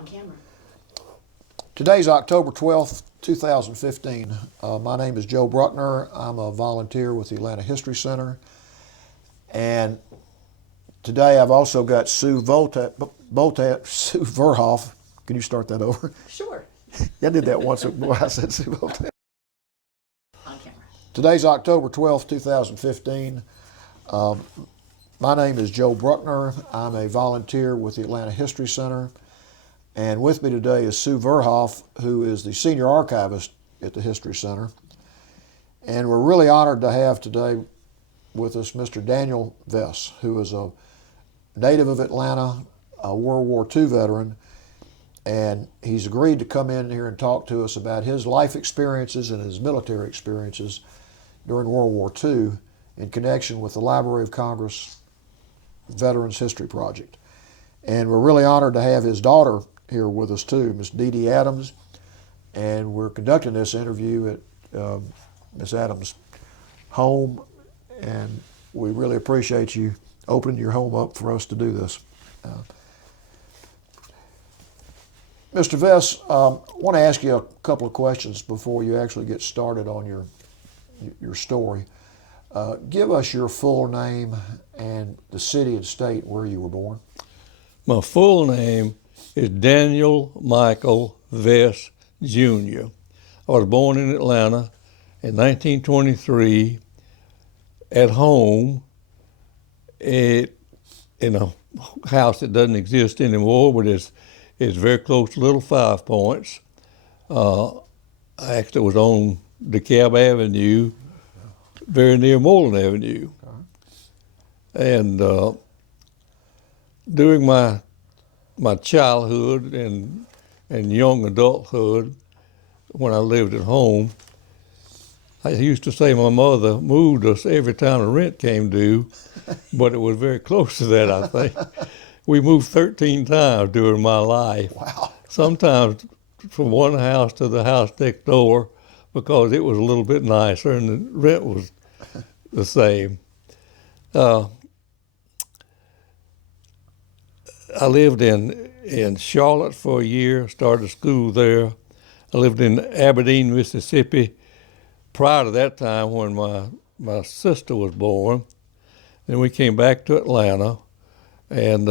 On camera. Today's October 12th, 2015. My name is Joe Bruckner. I'm a volunteer with the Atlanta History Center. And today I've also got Sue Verhoff. Can you start that over? Sure. I did that once before I said Sue Voltaire. On camera. Today's October 12th, 2015. My name is Joe Bruckner. I'm a volunteer with the Atlanta History Center. And with me today is Sue Verhoff, who is the senior archivist at the History Center. And we're really honored to have today with us Mr. Daniel Vess, who is a native of Atlanta, a World War II veteran, and he's agreed to come in here and talk to us about his life experiences and his military experiences during World War II in connection with the Library of Congress Veterans History Project. And we're really honored to have his daughter here with us too, Miss Dee Dee Adams, and we're conducting this interview at Miss Adams' home, and we really appreciate you opening your home up for us to do this. Mr. Vess, I want to ask you a couple of questions before you actually get started on your story. Give us your full name and the city and state where you were born. My full name is Daniel Michael Vess, Jr. I was born in Atlanta in 1923 at home in a house that doesn't exist anymore, but it's very close to Little Five Points. I actually was on DeKalb Avenue, very near Moreland Avenue. And during my childhood and young adulthood, when I lived at home, I used to say my mother moved us every time the rent came due, but it was very close to that, I think. We moved 13 times during my life. Wow. Sometimes from one house to the house next door because it was a little bit nicer and the rent was the same. I lived in Charlotte for a year, started school there. I lived in Aberdeen, Mississippi prior to that time when my sister was born. Then we came back to Atlanta, and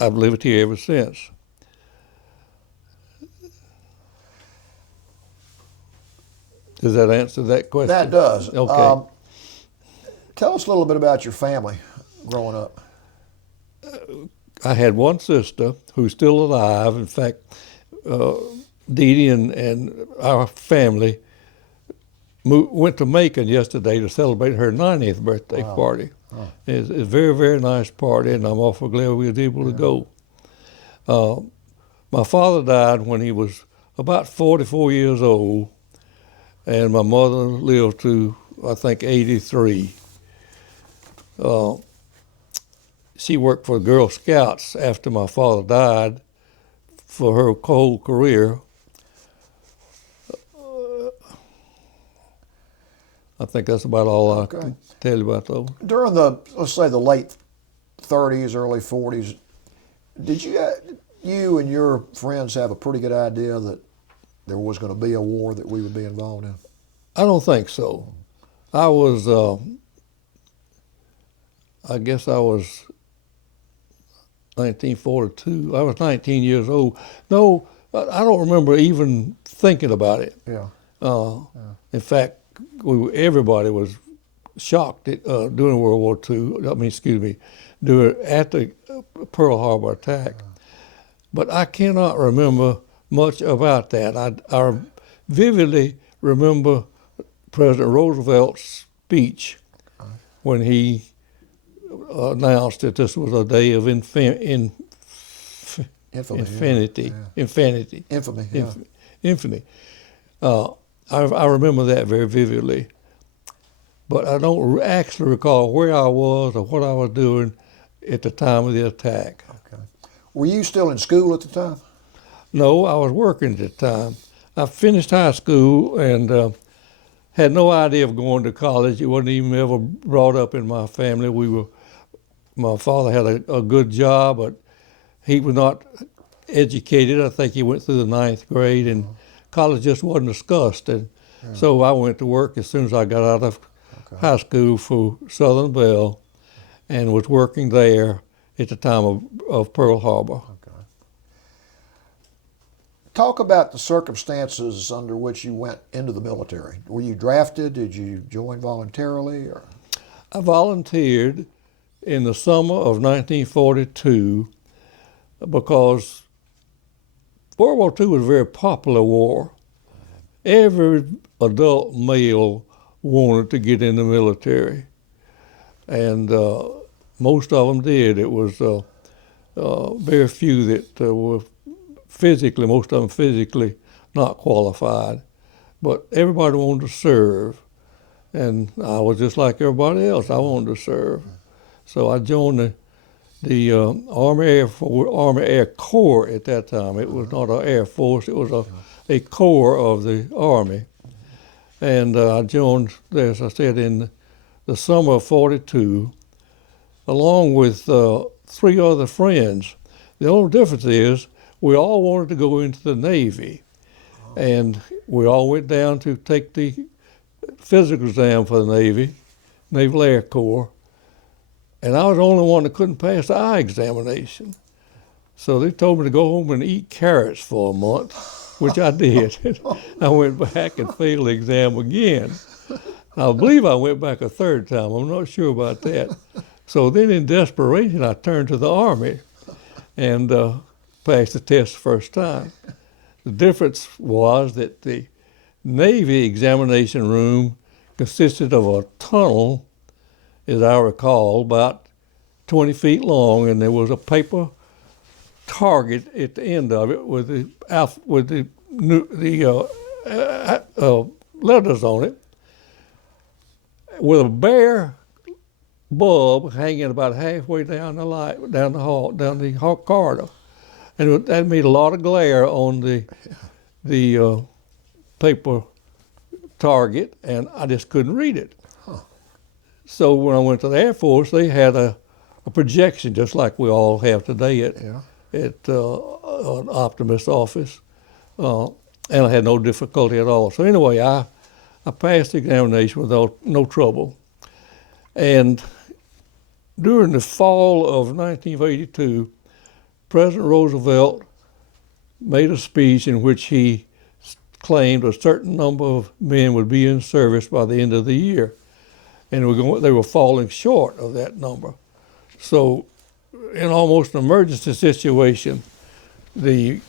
I've lived here ever since. Does that answer that question? That does. Okay. Tell us a little bit about your family growing up. I had one sister who's still alive. In fact, Dee Dee and our family went to Macon yesterday to celebrate her 90th birthday party. Oh. It's a very, very nice party, and I'm awful glad we were able to go. My father died when he was about 44 years old, and my mother lived to, I think, 83. She worked for Girl Scouts after my father died for her whole career. I think that's about all I can tell you about those. During let's say the late 30s, early 40s, did you and your friends have a pretty good idea that there was going to be a war that we would be involved in? I don't think so. I was, I guess I was 1942. I was 19 years old. No, I don't remember even thinking about it. Yeah. In fact, everybody was shocked during World War II. At the Pearl Harbor attack. But I cannot remember much about that. I vividly remember President Roosevelt's speech when he announced that this was a day of infamy. I remember that very vividly, but I don't actually recall where I was or what I was doing at the time of the attack. Okay. Were you still in school at the time? No, I was working at the time. I finished high school and had no idea of going to college. It wasn't even ever brought up in my family. My father had a good job, but he was not educated. I think he went through the 9th grade, and college just wasn't discussed. And so I went to work as soon as I got out of high school for Southern Bell, and was working there at the time of Pearl Harbor. Okay. Talk about the circumstances under which you went into the military. Were you drafted? Did you join voluntarily? Or? I volunteered in the summer of 1942 because World War II was a very popular war. Every adult male wanted to get in the military, and most of them did. It was very few that were physically, most of them physically not qualified, but everybody wanted to serve, and I was just like everybody else. I wanted to serve, so I joined the Army Air Corps at that time. It was not an Air Force; it was a corps of the Army. And I joined there, as I said, in the summer of '42, along with 3 other friends. The only difference is we all wanted to go into the Navy, and we all went down to take the physical exam for the Navy, Naval Air Corps, and I was the only one that couldn't pass the eye examination. So they told me to go home and eat carrots for a month, which I did. I went back and failed the exam again. I believe I went back a 3rd time. I'm not sure about that. So then in desperation, I turned to the Army and passed the test the first time. The difference was that the Navy examination room consisted of a tunnel, as I recall, about 20 feet long, and there was a paper target at the end of it with the letters on it, with a bare bulb hanging about halfway down the corridor, and that made a lot of glare on the paper target, and I just couldn't read it. So when I went to the Air Force, they had a projection just like we all have today at an optimist office, and I had no difficulty at all. So anyway, I passed the examination without no trouble. And during the fall of 1982, President Roosevelt made a speech in which he claimed a certain number of men would be in service by the end of the year, and they were falling short of that number. So in almost an emergency situation, the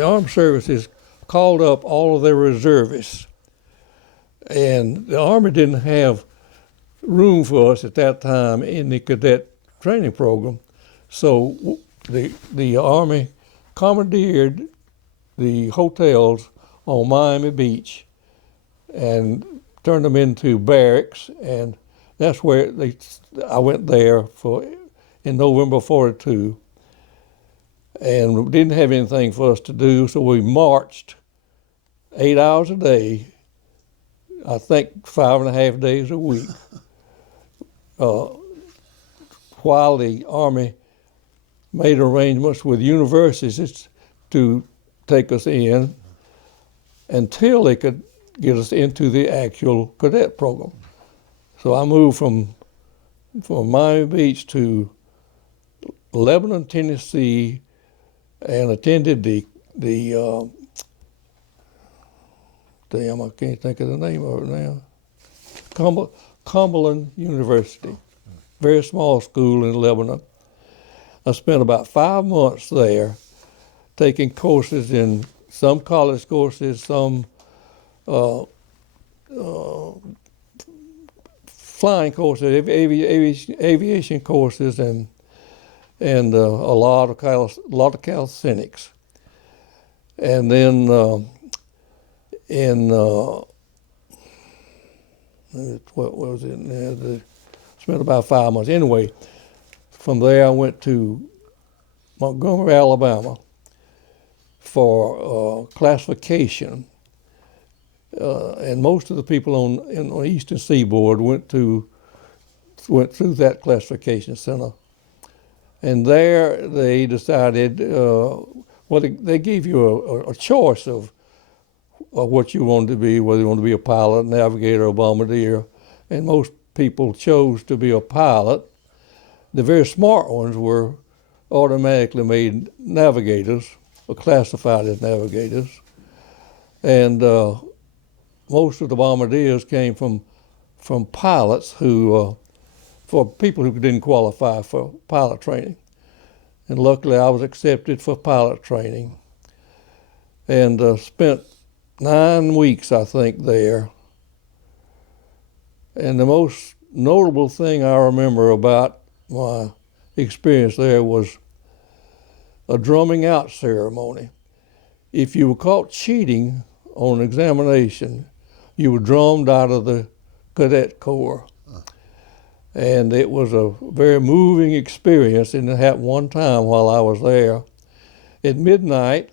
armed services called up all of their reservists, and the Army didn't have room for us at that time in the cadet training program. So the Army commandeered the hotels on Miami Beach and turned them into barracks, and that's where I went there in November '42, and didn't have anything for us to do, so we marched 8 hours a day, I think 5.5 days a week, while the Army made arrangements with universities to take us in until they could get us into the actual cadet program. So I moved from Miami Beach to Lebanon, Tennessee, and attended the damn, I can't think of the name of it now, Cumberland University, very small school in Lebanon. I spent about 5 months there taking courses in some college courses, some flying courses, aviation courses, and a lot of calisthenics. And then what was it? Spent about 5 months. Anyway, from there I went to Montgomery, Alabama for classification. And most of the people on the Eastern Seaboard went through that classification center. And there they decided Well, they gave you a choice of what you wanted to be, whether you wanted to be a pilot, navigator, or bombardier, and most people chose to be a pilot. The very smart ones were automatically made navigators, or classified as navigators, and most of the bombardiers came from pilots who, for people who didn't qualify for pilot training. And luckily I was accepted for pilot training and spent 9 weeks, I think, there. And the most notable thing I remember about my experience there was a drumming out ceremony. If you were caught cheating on an examination, you were drummed out of the cadet corps. And it was a very moving experience, and it happened one time while I was there. At midnight,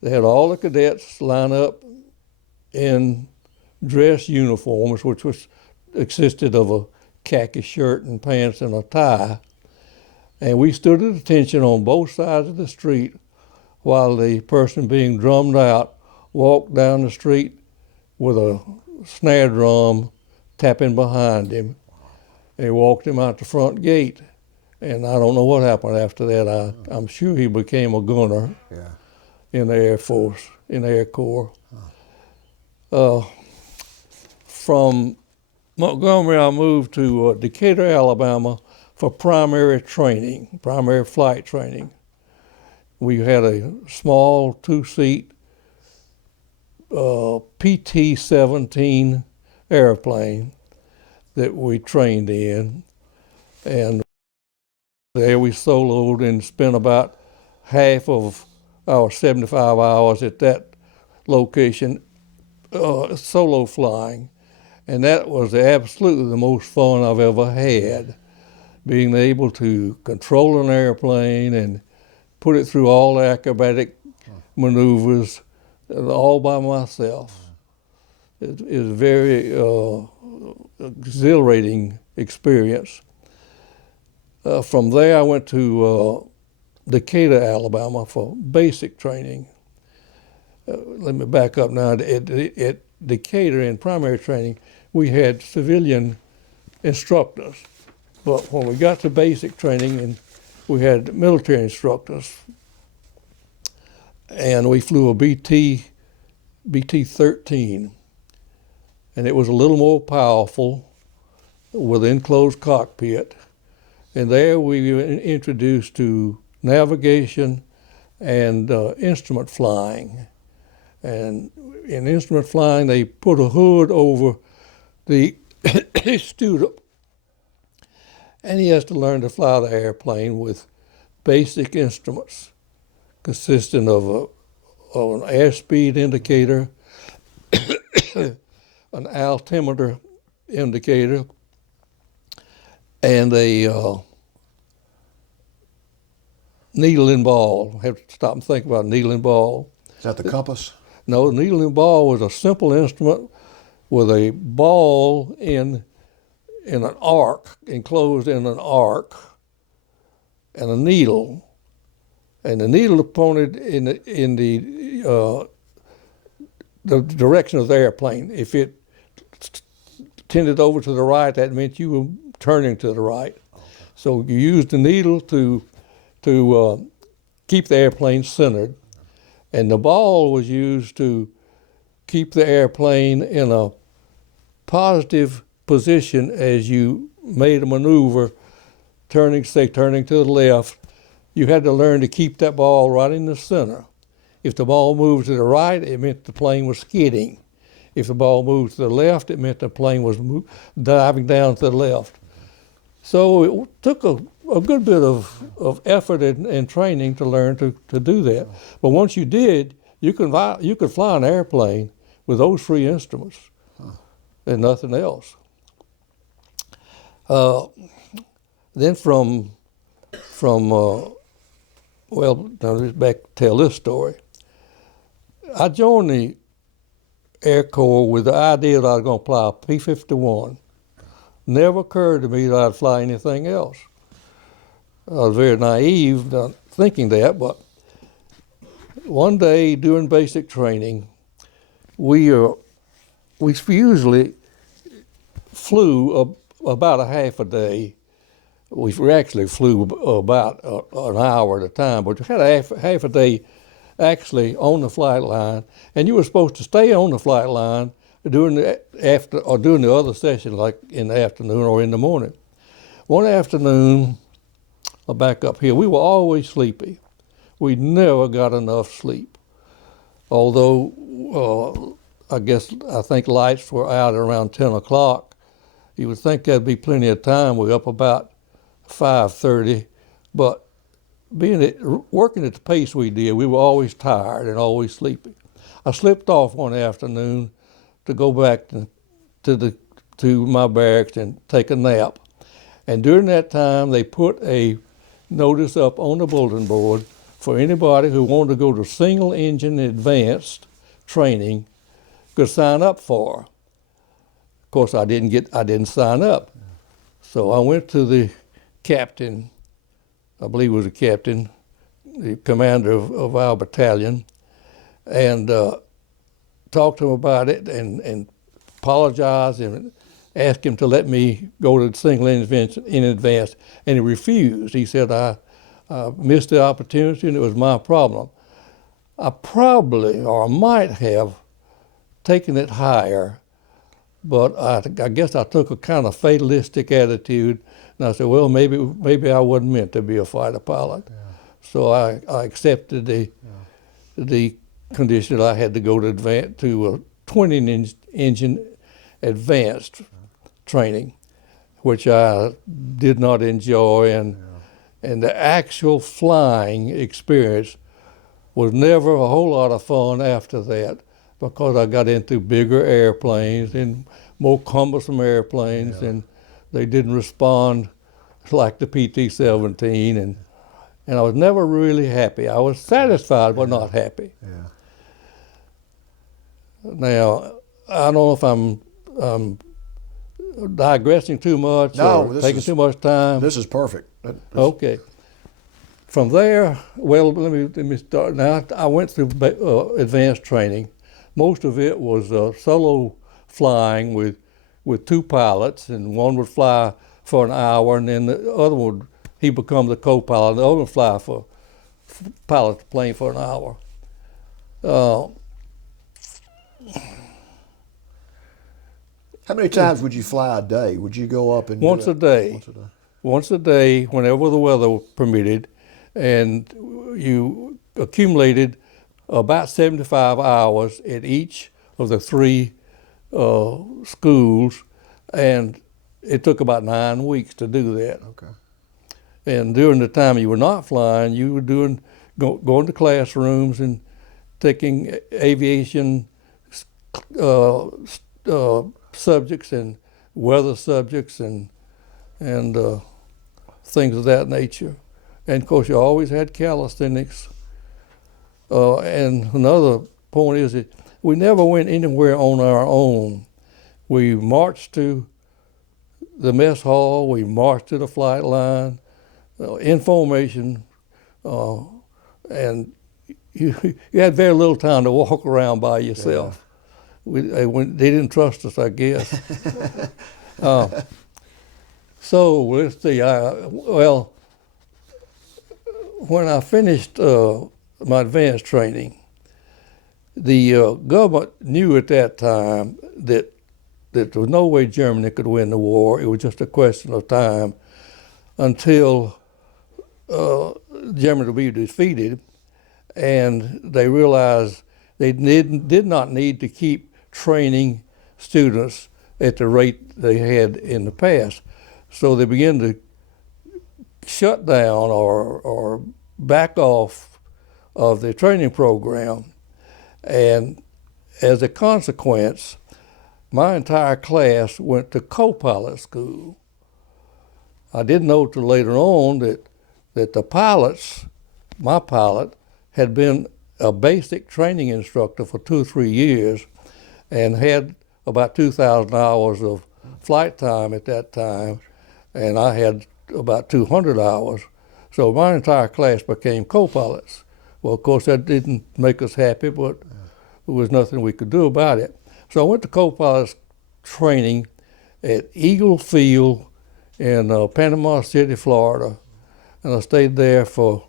they had all the cadets line up in dress uniforms, which consisted of a khaki shirt and pants and a tie. And we stood at attention on both sides of the street while the person being drummed out walked down the street with a snare drum tapping behind him. They walked him out the front gate, and I don't know what happened after that. I'm sure he became a gunner in the Air Force, in the Air Corps. From Montgomery, I moved to Decatur, Alabama for primary training, primary flight training. We had a small 2-seat PT-17 airplane that we trained in, and there we soloed and spent about half of our 75 hours at that location solo flying, and that was absolutely the most fun I've ever had, being able to control an airplane and put it through all the acrobatic maneuvers all by myself. It is a very exhilarating experience. From there, I went to Decatur, Alabama for basic training. Let me back up now. At Decatur, in primary training, we had civilian instructors. But when we got to basic training, we had military instructors. And we flew a BT-13. And it was a little more powerful with an enclosed cockpit. And there we were introduced to navigation and instrument flying. And in instrument flying, they put a hood over the student, and he has to learn to fly the airplane with basic instruments consisting of an airspeed indicator, an altimeter indicator, and a needle and ball. I have to stop and think about needle and ball. Is that the compass? No, the needle and ball was a simple instrument with a ball in an arc, enclosed in an arc, and a needle. And the needle pointed in the direction of the airplane. If it tended over to the right, that meant you were turning to the right. Okay. So you used the needle to keep the airplane centered, and the ball was used to keep the airplane in a positive position as you made a maneuver, turning to the left. You had to learn to keep that ball right in the center. If the ball moved to the right, it meant the plane was skidding. If the ball moved to the left, it meant the plane was diving down to the left. So it took a good bit of effort and training to learn to do that. But once you did, you could fly an airplane with those 3 instruments and nothing else. Then well, now let's back tell this story. I joined the Air Corps with the idea that I was going to fly a P-51. Never occurred to me that I'd fly anything else. I was very naive not thinking that, but one day during basic training, we usually flew about a half a day. We actually flew about an hour at a time, but we had a half a day actually on the flight line, and you were supposed to stay on the flight line during the other session, like in the afternoon or in the morning. One afternoon, I'll back up here, we were always sleepy. We never got enough sleep. Although I think lights were out around 10 o'clock. You would think there'd be plenty of time. We were up about 5:30, but working at the pace we did, we were always tired and always sleepy. I slipped off one afternoon to go back to my barracks and take a nap. And during that time, they put a notice up on the bulletin board for anybody who wanted to go to single engine advanced training could sign up for. Of course, I didn't sign up. So I went to the captain, I believe it was a captain, the commander of our battalion, and talked to him about it and apologized and asked him to let me go to single engine in advance, and he refused. He said, I missed the opportunity and it was my problem. I probably or might have taken it higher, but I guess I took a kind of fatalistic attitude, and I said, well, maybe I wasn't meant to be a fighter pilot. Yeah. So I accepted the condition that I had to go to a twin engine advanced training, which I did not enjoy, and the actual flying experience was never a whole lot of fun after that, because I got into bigger airplanes and more cumbersome airplanes, and they didn't respond like the PT-17, and I was never really happy. I was satisfied but not happy. Yeah. Now, I don't know if I'm digressing too much or taking too much time. This is perfect. Okay. From there, well, let me start. Now, I went through advanced training. Most of it was solo flying with two pilots, and one would fly for an hour, and then the other one, he'd become the co-pilot, and the other would fly pilot the plane for an hour. How many times would you fly a day? Would you go up and once a day? Once a day, whenever the weather permitted, and you accumulated about 75 hours at each of the three schools, and it took about 9 weeks to do that. Okay. And during the time you were not flying, you were going to classrooms and taking aviation subjects and weather subjects and things of that nature. And of course, you always had calisthenics. And another point is that we never went anywhere on our own. We marched to the mess hall, we marched to the flight line, in formation, and you had very little time to walk around by yourself. Yeah. They didn't trust us, I guess. So let's see. When I finished my advanced training, the government knew at that time that there was no way Germany could win the war. It was just a question of time until Germany would be defeated, and they realized they did not need to keep training students at the rate they had in the past. So they began to shut down or back off of the training program. And as a consequence, my entire class went to co-pilot school. I didn't know till later on that the pilots, my pilot, had been a basic training instructor for 2 or 3 years and had about 2,000 hours of flight time at that time, and I had about 200 hours. So my entire class became co-pilots, Well, of course, that didn't make us happy, but there was nothing we could do about it. So I went to co-pilot's training at Eagle Field in Panama City, Florida, and I stayed there for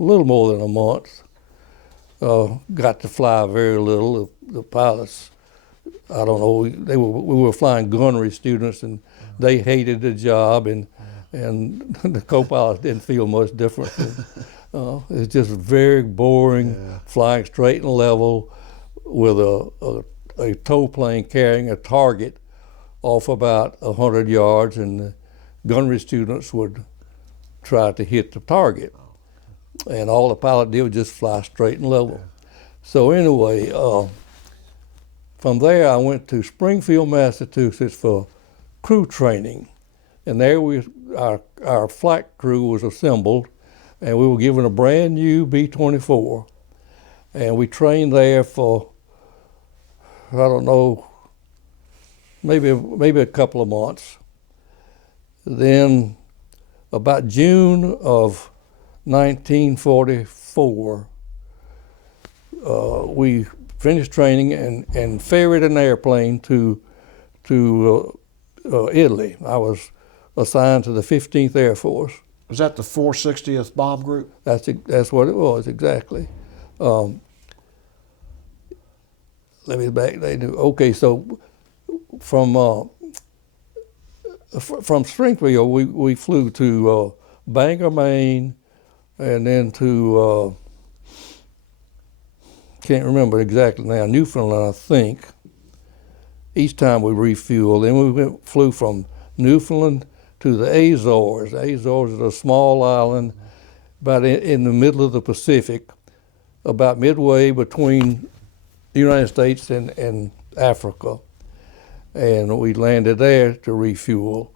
a little more than a month. Got to fly very little. The pilots, I don't know, we were flying gunnery students, and they hated the job, and the co-pilots didn't feel much different. It's just very boring, flying straight and level with a tow plane carrying a target off about 100 yards, and the gunnery students would try to hit the target. And all the pilot did was just fly straight and level. So anyway, from there I went to Springfield, Massachusetts for crew training. And there our Flak crew was assembled, and we were given a brand new B-24. And we trained there for, I don't know, maybe a couple of months. Then about June of 1944, we finished training and ferried an airplane to Italy. I was assigned to the 15th Air Force. Was that the 460th Bomb Group? That's what it was, exactly. Let me back. Okay, so from Springfield, we flew to Bangor, Maine, and then to can't remember exactly now, Newfoundland, I think. Each time we refueled. Then we flew from Newfoundland to the Azores. The Azores is a small island about in the middle of the Pacific, about midway between the United States and Africa. And we landed there to refuel.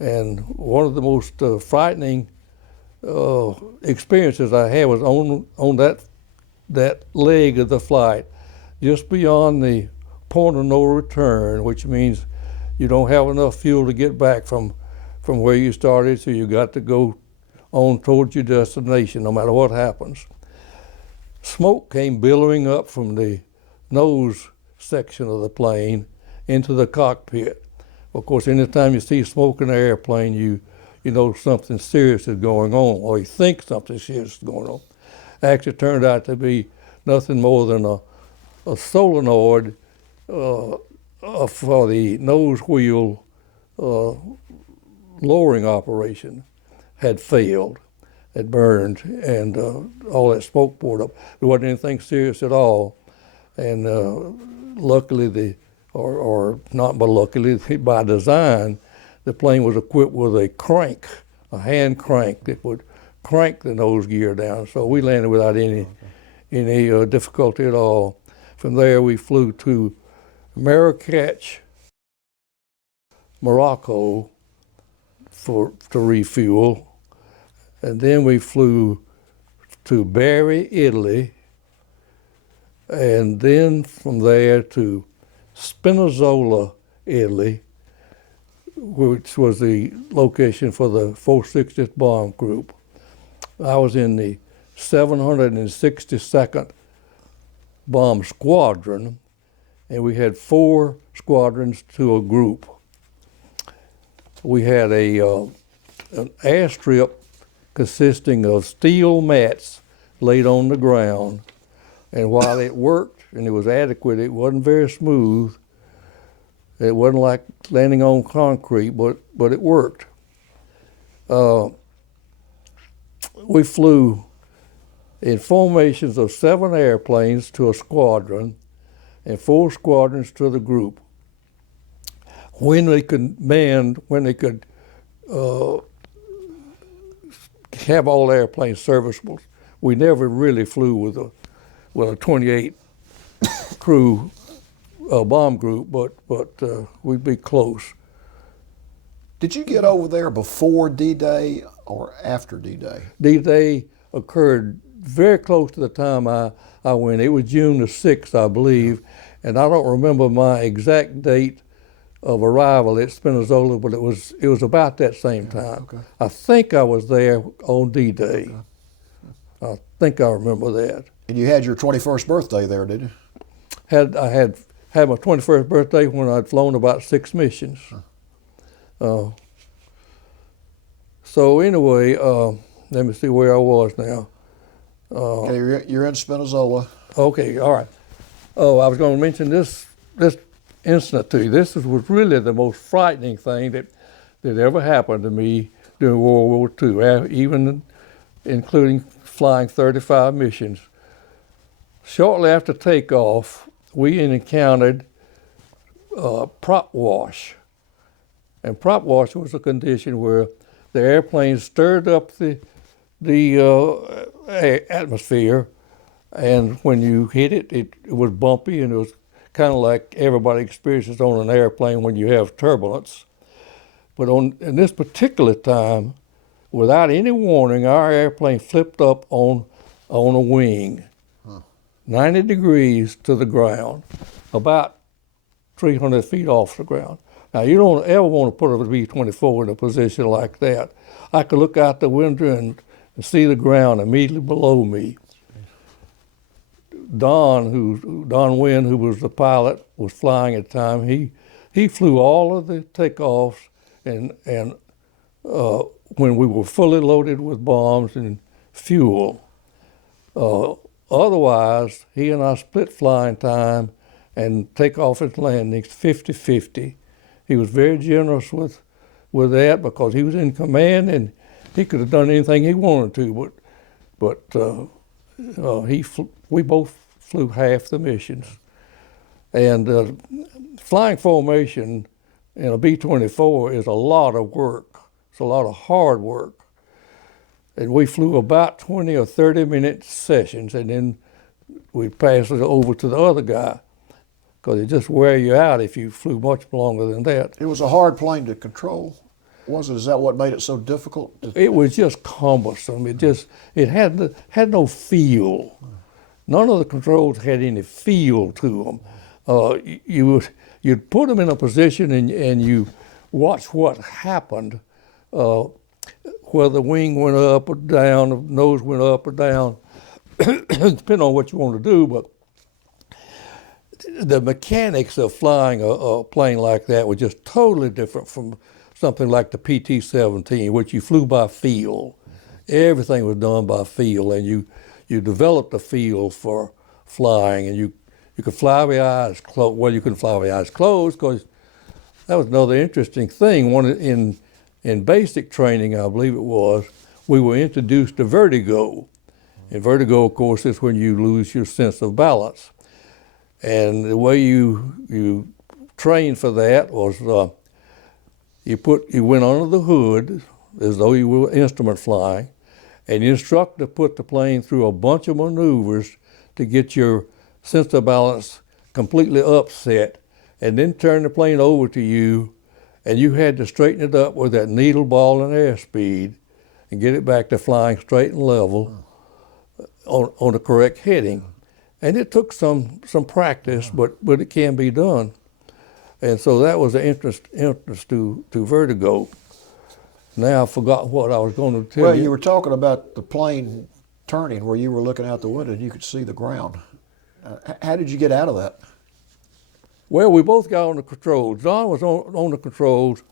And one of the most frightening experiences I had was on that leg of the flight, just beyond the point of no return, which means you don't have enough fuel to get back from where you started, so you got to go on towards your destination no matter what happens. Smoke came billowing up from the nose section of the plane into the cockpit. Of course, anytime you see smoke in an airplane, you know something serious is going on, or you think something serious is going on. Actually, it turned out to be nothing more than a solenoid for the nose wheel lowering operation had failed, had burned, and all that smoke poured up. There wasn't anything serious at all, and luckily or not but luckily, by design, the plane was equipped with a crank, a hand crank that would crank the nose gear down. So we landed without any difficulty at all. From there, we flew to Marrakech, Morocco, to refuel, and then we flew to Bari, Italy, and then from there to Spinazzola, Italy, which was the location for the 460th Bomb Group. I was in the 762nd Bomb Squadron, and we had 4 squadrons to a group. We had an airstrip consisting of steel mats laid on the ground, and while it worked and it was adequate, it wasn't very smooth. It wasn't like landing on concrete, but it worked. We flew in formations of 7 airplanes to a squadron and 4 squadrons to the group. When they could have all airplanes serviceable, we never really flew with a 28 crew bomb group, but we'd be close. Did you get over there before D-Day or after D-Day? D-Day occurred very close to the time I went. It was June the 6th, I believe, and I don't remember my exact date of arrival at Spinazzola, but it was about that same time. Okay. I think I was there on D-Day. I think I remember that. And you had your 21st birthday there, didn't you? I had my 21st birthday when I'd flown about 6 missions. So anyway, let me see where I was now. Okay, you're in Spinazzola. Okay, all right. Oh, I was going to mention this incident to you. This was really the most frightening thing that ever happened to me during World War II, even including flying 35 missions. Shortly after takeoff, we encountered prop wash. And prop wash was a condition where the airplane stirred up the atmosphere, and when you hit it, it was bumpy, and it was kind of like everybody experiences on an airplane when you have turbulence. But in this particular time, without any warning, our airplane flipped up on a wing, 90 degrees to the ground, about 300 feet off the ground. Now, you don't ever want to put a B-24 in a position like that. I could look out the window and see the ground immediately below me. Don Wynn, who was the pilot, was flying at the time. He flew all of the takeoffs, and when we were fully loaded with bombs and fuel. Otherwise, he and I split flying time and takeoff and landings 50-50. He was very generous with that because he was in command and he could have done anything he wanted to, but we both flew half the missions. And flying formation in a B-24 is a lot of work. It's a lot of hard work. And we flew about 20 or 30-minute sessions, and then we'd pass it over to the other guy, because it just wear you out if you flew much longer than that. It was a hard plane to control, was it? Is that what made it so difficult? It was just cumbersome. It had no feel. None of the controls had any feel to them. You'd put them in a position and you watch what happened, whether the wing went up or down, the nose went up or down, depending on what you want to do. But the mechanics of flying a plane like that were just totally different from something like the PT-17, which you flew by feel. Everything was done by feel, and you developed a feel for flying, and you could fly with your eyes closed. Well, you couldn't fly with your eyes closed, because that was another interesting thing. In basic training, I believe it was, we were introduced to vertigo. And vertigo, of course, is when you lose your sense of balance. And the way you trained for that was you went under the hood as though you were instrument flying, and the instructor put the plane through a bunch of maneuvers to get your sense of balance completely upset, and then turn the plane over to you, and you had to straighten it up with that needle ball and airspeed and get it back to flying straight and level on the correct heading. And it took some practice, but it can be done. And so that was an interest to vertigo. Now I forgot what I was going to tell you. Well, you were talking about the plane turning where you were looking out the window and you could see the ground. How did you get out of that? Well, we both got on the controls. Don was on the controls,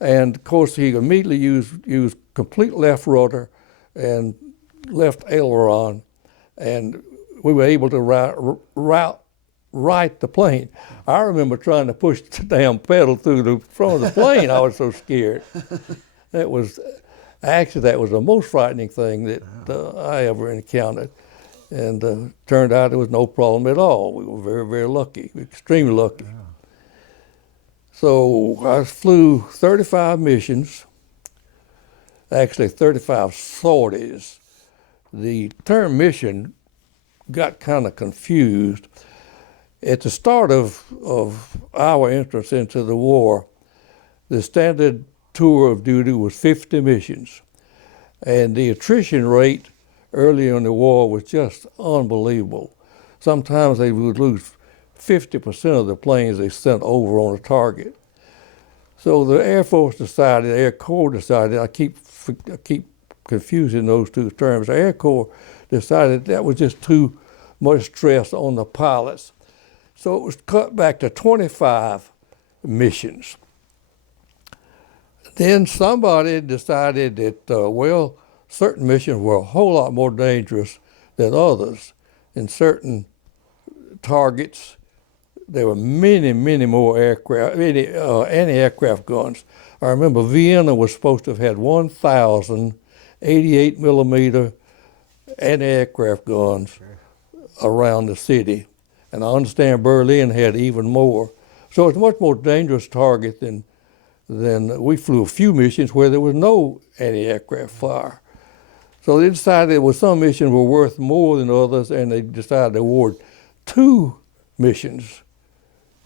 and of course he immediately used complete left rudder and left aileron, and we were able to right the plane. I remember trying to push the damn pedal through the front of the plane. I was so scared. That was the most frightening thing that I ever encountered. And turned out there was no problem at all. We were very, very lucky, extremely lucky. Yeah. So I flew 35 missions, actually 35 sorties. The term mission got kind of confused. At the start of our entrance into the war, the standard tour of duty was 50 missions. And the attrition rate early in the war was just unbelievable. Sometimes they would lose 50% of the planes they sent over on a target. So the Air Force Air Corps decided, I keep confusing those two terms. The Air Corps decided that was just too much stress on the pilots. So it was cut back to 25 missions. Then somebody decided that, certain missions were a whole lot more dangerous than others. In certain targets, there were many, many more anti-aircraft guns. I remember Vienna was supposed to have had 1,000 88 millimeter anti-aircraft guns around the city. And I understand Berlin had even more. So it's a much more dangerous target than we flew a few missions where there was no anti-aircraft fire. So they decided some missions were worth more than others, and they decided to award 2 missions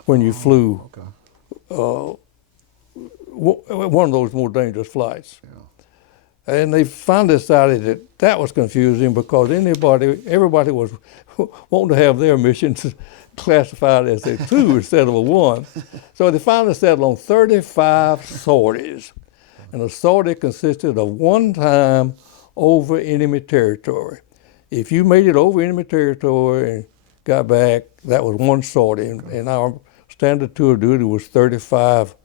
when you flew one of those more dangerous flights. Yeah. And they finally decided that was confusing because everybody was wanting to have their missions classified as a 2 instead of a 1. So they finally settled on 35 sorties. And a sortie consisted of one time over enemy territory. If you made it over enemy territory and got back, that was one sortie. And our standard tour of duty was 35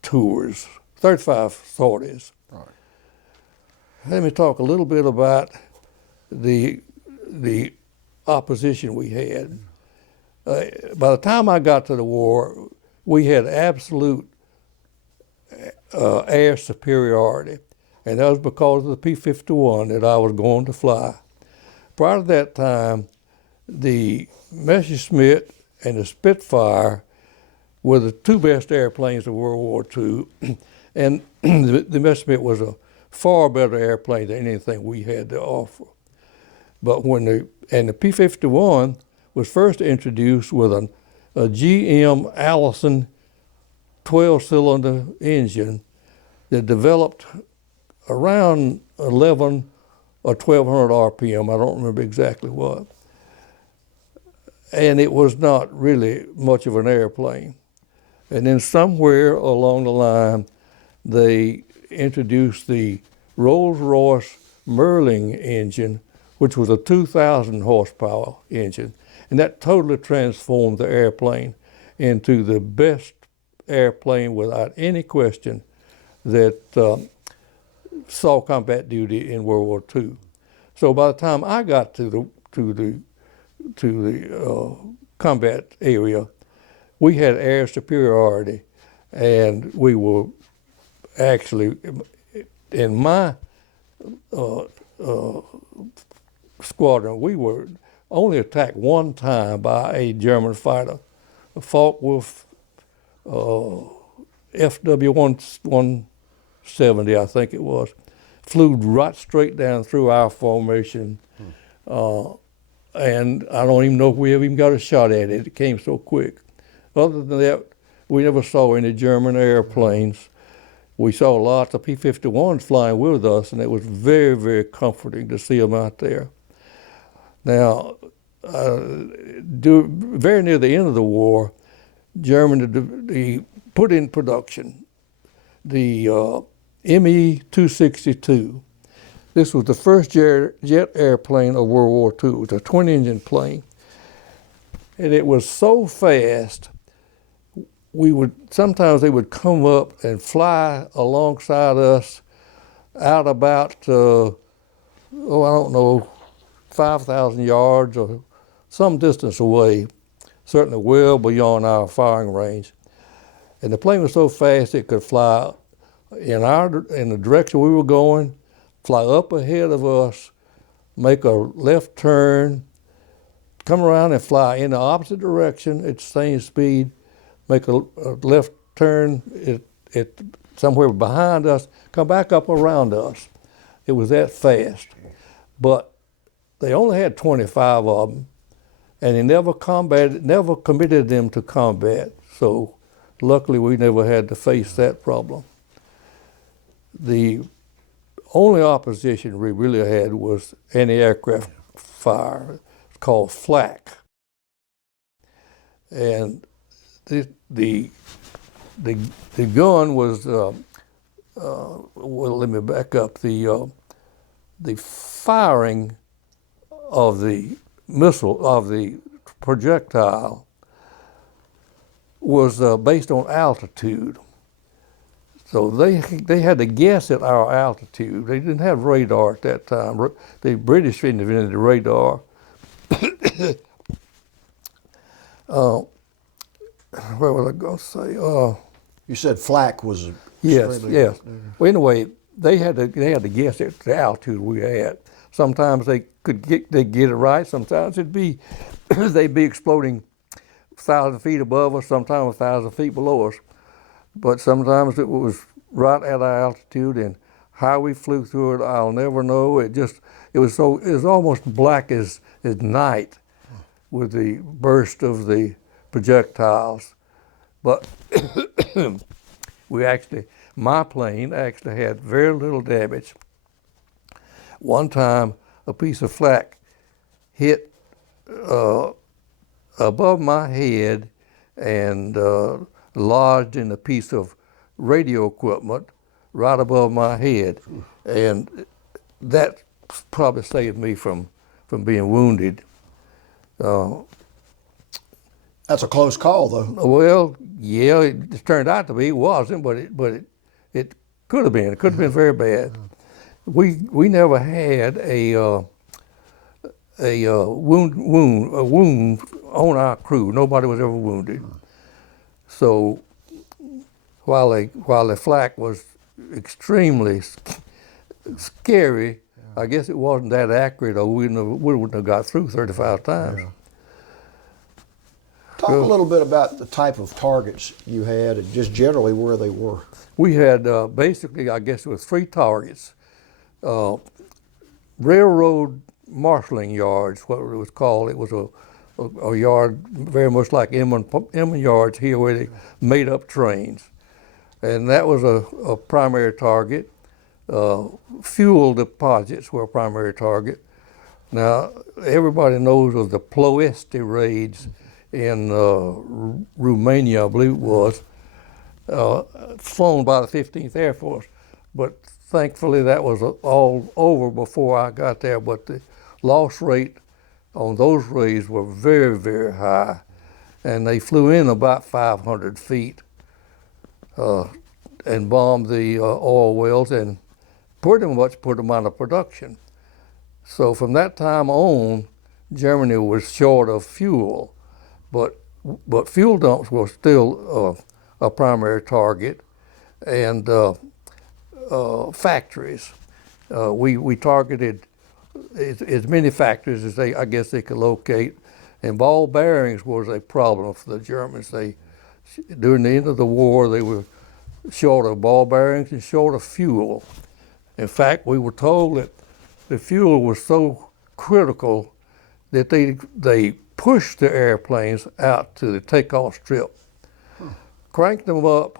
tours, 35 sorties. Right. Let me talk a little bit about the opposition we had. By the time I got to the war, we had absolute air superiority, and that was because of the P-51 that I was going to fly. Prior to that time, the Messerschmitt and the Spitfire were the 2 best airplanes of World War II, and the Messerschmitt was a far better airplane than anything we had to offer. But the P-51 was first introduced with a GM Allison 12-cylinder engine that developed around 11 or 1,200 RPM. I don't remember exactly what. And it was not really much of an airplane. And then somewhere along the line, they introduced the Rolls-Royce Merlin engine, which was a 2,000 horsepower engine. And that totally transformed the airplane into the best airplane without any question that saw combat duty in World War II. So by the time I got to the combat area, we had air superiority, and we were actually, in my squadron, we were only attacked one time by a German fighter, a Focke-Wulf FW-170, I think it was, flew right straight down through our formation. And I don't even know if we ever even got a shot at it. It came so quick. Other than that, we never saw any German airplanes. We saw lots of P-51s flying with us, and it was very, very comforting to see them out there. Now, very near the end of the war, Germany put in production the Me-262. This was the first jet airplane of World War II. It was a twin-engine plane. And it was so fast, sometimes they would come up and fly alongside us out about, I don't know, 5,000 yards or some distance away, certainly well beyond our firing range. And the plane was so fast it could fly in the direction we were going, fly up ahead of us, make a left turn, come around and fly in the opposite direction at the same speed, make a left turn at somewhere behind us, come back up around us. It was that fast. But they only had 25 of them, and they never committed them to combat. So luckily we never had to face that problem. The only opposition we really had was anti-aircraft fire. It's called Flak. And the gun was, well, let me back up. The firing of the missile, of the projectile, was based on altitude. So they had to guess at our altitude. They didn't have radar at that time. The British invented the radar. Where was I going to say? You said Flak was Yes, extremely- yes. Well, anyway, they had to guess at the altitude we were at. Sometimes they get it right. Sometimes it'd be they'd be exploding 1,000 feet above us. Sometimes 1,000 feet below us. But sometimes it was right at our altitude, and how we flew through it, I'll never know. It was almost black as night with the burst of the projectiles. But my plane actually had very little damage. One time, a piece of flak hit above my head and lodged in a piece of radio equipment right above my head, and that probably saved me from being wounded. That's a close call, though. Well, yeah, it turned out to be. It wasn't, but it could have been. It could have been very bad. We never had a wound on our crew. Nobody was ever wounded. So while the flak was extremely scary, I guess it wasn't that accurate, or we wouldn't have got through 35 times. Yeah. Talk a little bit about the type of targets you had and just generally where they were. We had basically, I guess it was 3 targets. Railroad marshalling yards, what it was called. It was a yard very much like Inman yards here, where they made up trains. And that was a primary target. Fuel deposits were a primary target. Now, everybody knows of the Ploesti raids in Romania, I believe it was, flown by the 15th Air Force. But thankfully that was all over before I got there. But the loss rate on those raids were very, very high. And they flew in about 500 feet and bombed the oil wells and pretty much put them out of production. So from that time on, Germany was short of fuel. But fuel dumps were still a primary target, and factories. We targeted as many factories as I guess they could locate, and ball bearings was a problem for the Germans. During the end of the war, they were short of ball bearings and short of fuel. In fact, we were told that the fuel was so critical that they pushed the airplanes out to the takeoff strip, cranked them up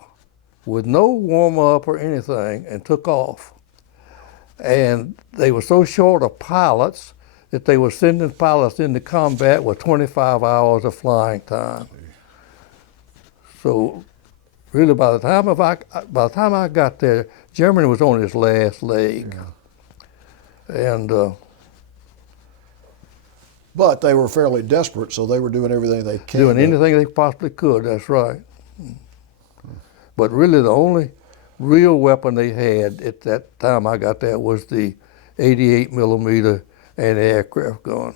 with no warm-up or anything, and took off. And they were so short of pilots that they were sending pilots into combat with 25 hours of flying time. So really by the time I got there, Germany was on its last leg. Yeah. And but they were fairly desperate, so they were doing everything they could. Doing anything they possibly could, that's right. But really the only real weapon they had at that time I got there was the 88 millimeter anti-aircraft gun.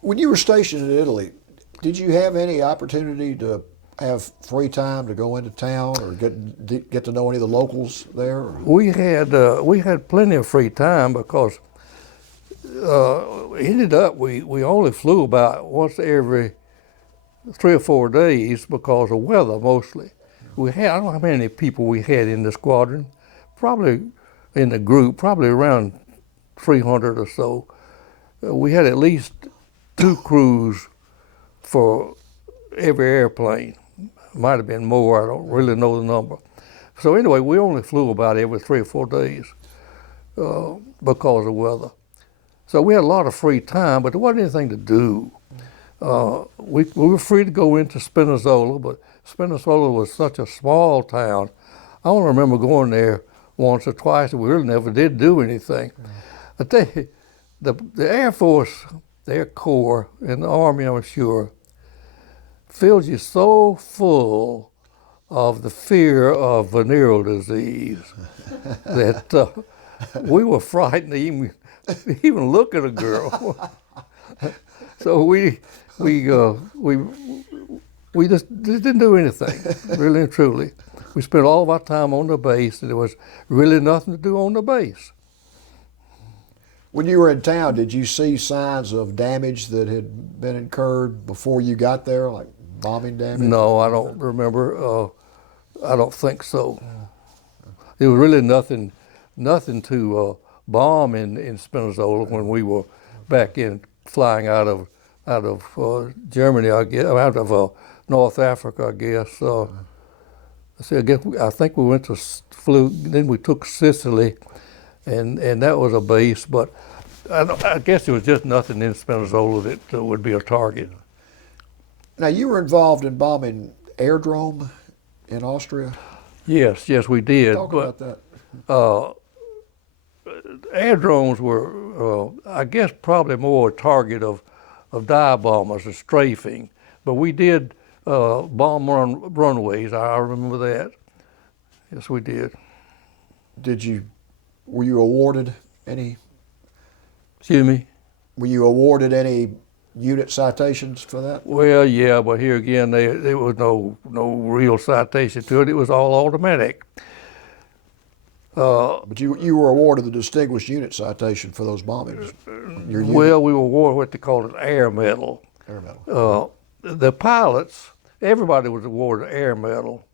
When you were stationed in Italy, did you have any opportunity to have free time to go into town or get to know any of the locals there? We had plenty of free time because ended up we only flew about once every 3 or 4 days because of weather mostly. I don't know how many people we had in the squadron, probably in the group, probably around 300 or so. We had at least 2 crews for every airplane. Might have been more, I don't really know the number. So anyway, we only flew about every 3 or 4 days because of weather. So we had a lot of free time, but there wasn't anything to do. We were free to go into Spinazzola, but Spinazzola was such a small town. I only remember going there once or twice, and we really never did do anything. But the Air Force, the Air Corps, and the Army, I'm sure, fills you so full of the fear of venereal disease that we were frightened to even look at a girl. So we just didn't do anything, really and truly. We spent all of our time on the base, and there was really nothing to do on the base. When you were in town, did you see signs of damage that had been incurred before you got there, like bombing damage? No, I don't remember. I don't think so. There was really nothing to bomb in Spinazzola when we were back in flying out of Germany, I guess, out of North Africa, I guess. I think we went to then we took Sicily, and that was a base. But I guess there was just nothing in Spinazzola that would be a target. Now, you were involved in bombing Airdrome in Austria? Yes, we did. Talk about that. Airdromes were, I guess, probably more a target of dive bombers or strafing. But we did bomb runways. I remember that. Yes, we did. Were you awarded any? Excuse me? Were you awarded any unit citations for that? Well, yeah, but here again, there was no real citation to it. It was all automatic. But you were awarded the Distinguished Unit Citation for those bombings. Your unit. Well, we were awarded what they called an air medal. Air medal. The pilots, everybody was awarded an air medal.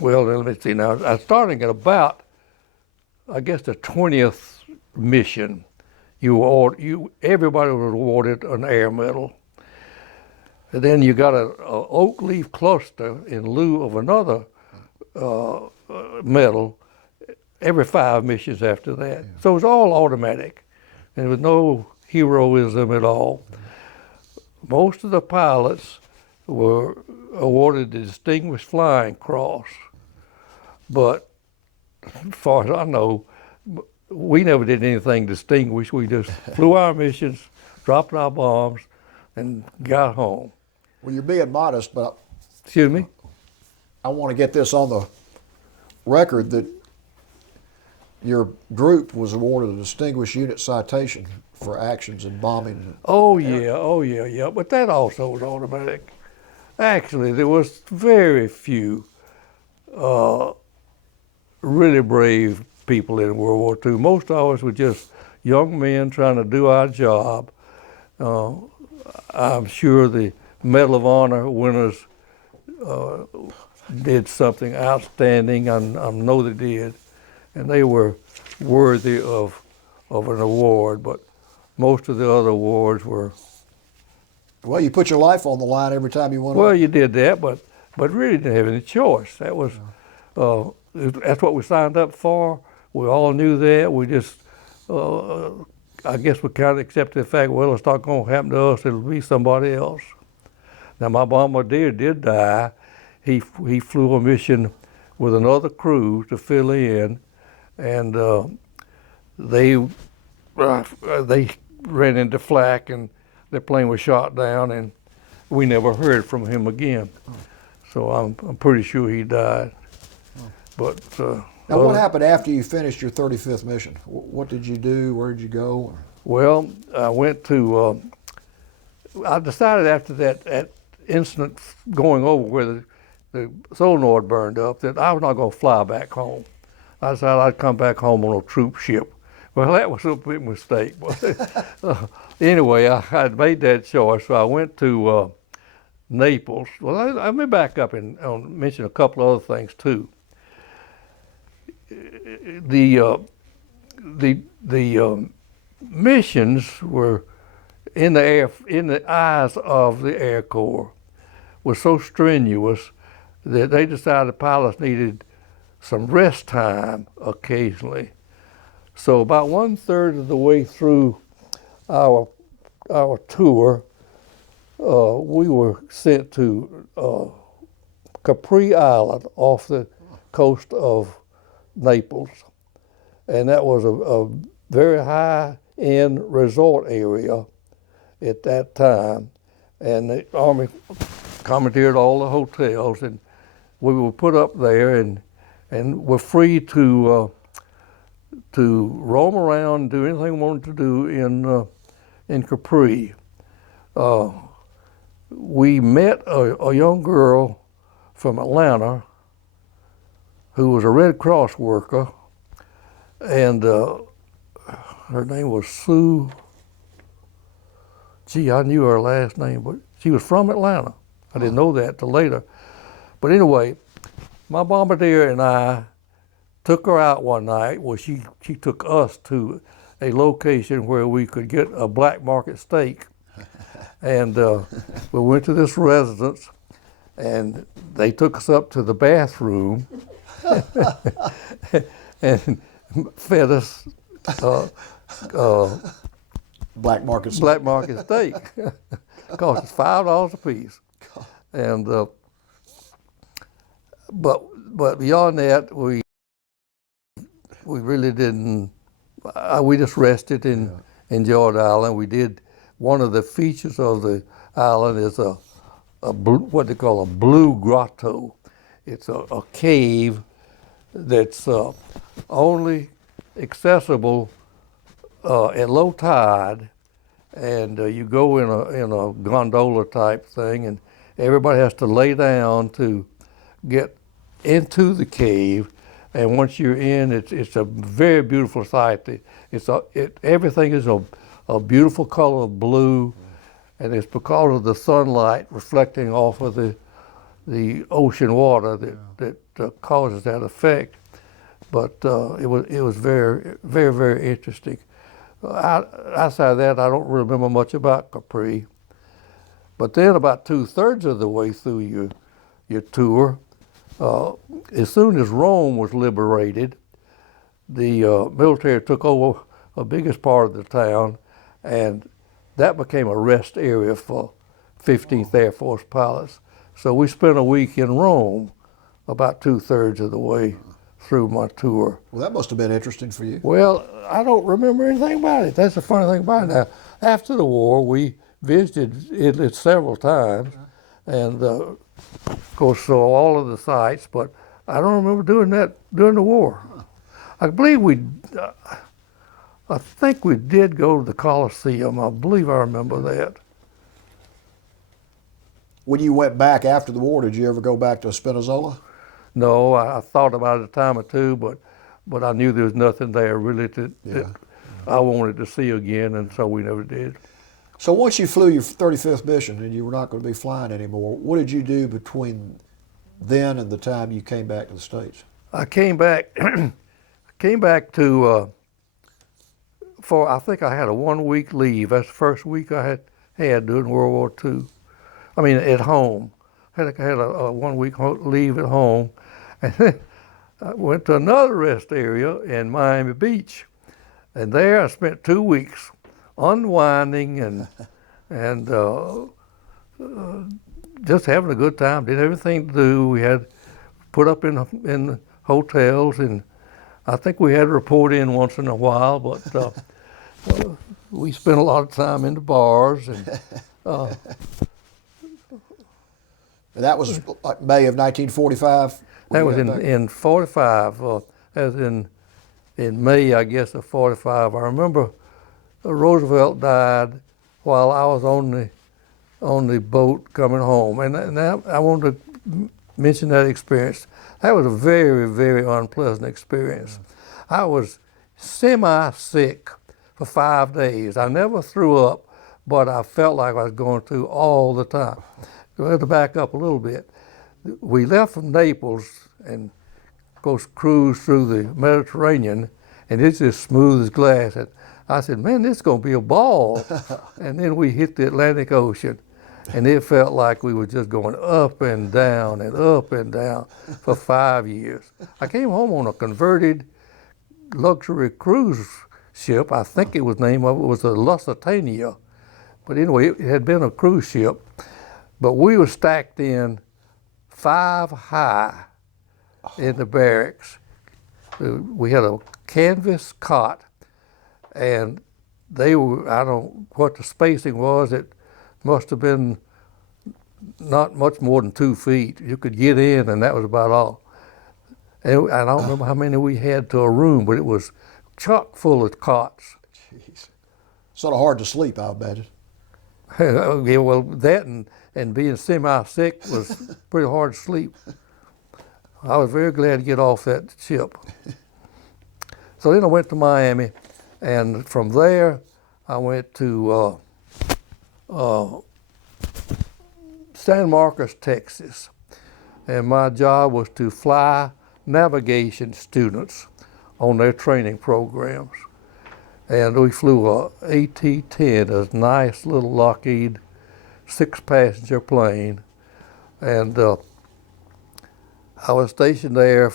Well, let me see now. I was starting at about, I guess, the 20th mission. Everybody was awarded an air medal. And then you got an oak leaf cluster in lieu of another medal every 5 missions after that. Yeah. So it was all automatic, and there was no heroism at all. Most of the pilots were awarded the Distinguished Flying Cross, but as far as I know, we never did anything distinguished. We just flew our missions, dropped our bombs, and got home. Well, you're being modest, but excuse me? I want to get this on the record that your group was awarded a Distinguished Unit Citation for actions in bombing. Oh yeah. But that also was automatic. Actually, there was very few really brave people in World War II. Most of us were just young men trying to do our job. I'm sure the Medal of Honor winners did something outstanding. I know they did, and they were worthy of an award. But most of the other awards were. Well, you put your life on the line every time you went. Well, you did that, but really didn't have any choice. That was that's what we signed up for. We all knew that. We just, I guess, we kind of accepted the fact. Well, it's not going to happen to us. It'll be somebody else. Now, my bombardier did die. He flew a mission with another crew to fill in, and they ran into Flak, and their plane was shot down, and we never heard from him again. So I'm pretty sure he died. But now, what happened after you finished your 35th mission? What did you do? Where did you go? Well, I went to. I decided after that incident going over where the solenoid burned up that I was not going to fly back home. I decided I'd come back home on a troop ship. Well, that was a big mistake. Anyway, I had made that choice, so I went to Naples. Well, let me back up and mention a couple other things too. The missions were in the eyes of the Air Corps was so strenuous that they decided pilots needed some rest time occasionally. So about 1/3 of the way through our tour, we were sent to Capri Island off the coast of Naples, and that was a very high-end resort area at that time. And the Army commandeered all the hotels, and we were put up there, and were free to roam around and do anything we wanted to do in Capri. We met a young girl from Atlanta who was a Red Cross worker, and her name was Sue. Gee, I knew her last name, but she was from Atlanta. I didn't know that till later. But anyway, my bombardier and I took her out one night. Well, she took us to a location where we could get a black market steak. And we went to this residence, and they took us up to the bathroom and fed us Black market. black market steak. Cost us $5 a piece. And but beyond that, we really didn't. We just rested and enjoyed the island. We did. One of the features of the island is a what they call a blue grotto. It's a cave that's only accessible at low tide, and you go in a gondola type thing, and everybody has to lay down to get into the cave. And once you're in, it's a very beautiful sight. Everything is a beautiful color of blue, and it's because of the sunlight reflecting off of the ocean water that causes that effect. But it was very, very, very interesting. Outside of that, I don't remember much about Capri. But then about 2/3 of the way through your tour, as soon as Rome was liberated, the military took over the biggest part of the town, and that became a rest area for 15th Air Force pilots. So we spent a week in Rome, about 2/3 of the way through my tour. Well, that must have been interesting for you. Well, I don't remember anything about it. That's the funny thing about it. Now, after the war, we visited it several times, and of course saw all of the sites, but I don't remember doing that during the war. I believe I think we did go to the Coliseum. I believe I remember that. When you went back after the war, did you ever go back to Spinazzola? No, I thought about it a time or two, but I knew there was nothing there really that I wanted to see again, and so we never did. So once you flew your 35th mission and you were not going to be flying anymore, what did you do between then and the time you came back to the States? I came back to I think I had a 1 week leave. That's the first week I had during World War II. I mean, at home. I had a 1 week leave at home, and then I went to another rest area in Miami Beach, and there I spent 2 weeks unwinding and just having a good time. Did everything to do. We had put up in hotels, and I think we had to report in once in a while, but we spent a lot of time in the bars. And that was like May of 1945? That was in 45, as in May, I guess, of 45. I remember Roosevelt died while I was on the boat coming home, and I wanted to mention that experience. That was a very, very unpleasant experience. I was semi-sick for 5 days. I never threw up, but I felt like I was going through all the time. We have to back up a little bit. We left from Naples and, of course, cruised through the Mediterranean, and it's as smooth as glass. And I said, man, this is going to be a ball. And then we hit the Atlantic Ocean, and it felt like we were just going up and down for 5 years. I came home on a converted luxury cruise ship. I think it was named of it was the Lusitania. But anyway, it had been a cruise ship. But we were stacked in 5 high in the barracks. We had a canvas cot, and they were, I don't know what the spacing was, it must have been not much more than 2 feet. You could get in, and that was about all. And I don't remember how many we had to a room, but it was chock full of cots. Jeez. Sort of hard to sleep, I imagine. Yeah, well, that and being semi-sick was pretty hard to sleep. I was very glad to get off that ship. So then I went to Miami, and from there I went to San Marcos, Texas. And my job was to fly navigation students on their training programs. And we flew a AT-10, a nice little Lockheed 6-passenger plane. And I was stationed there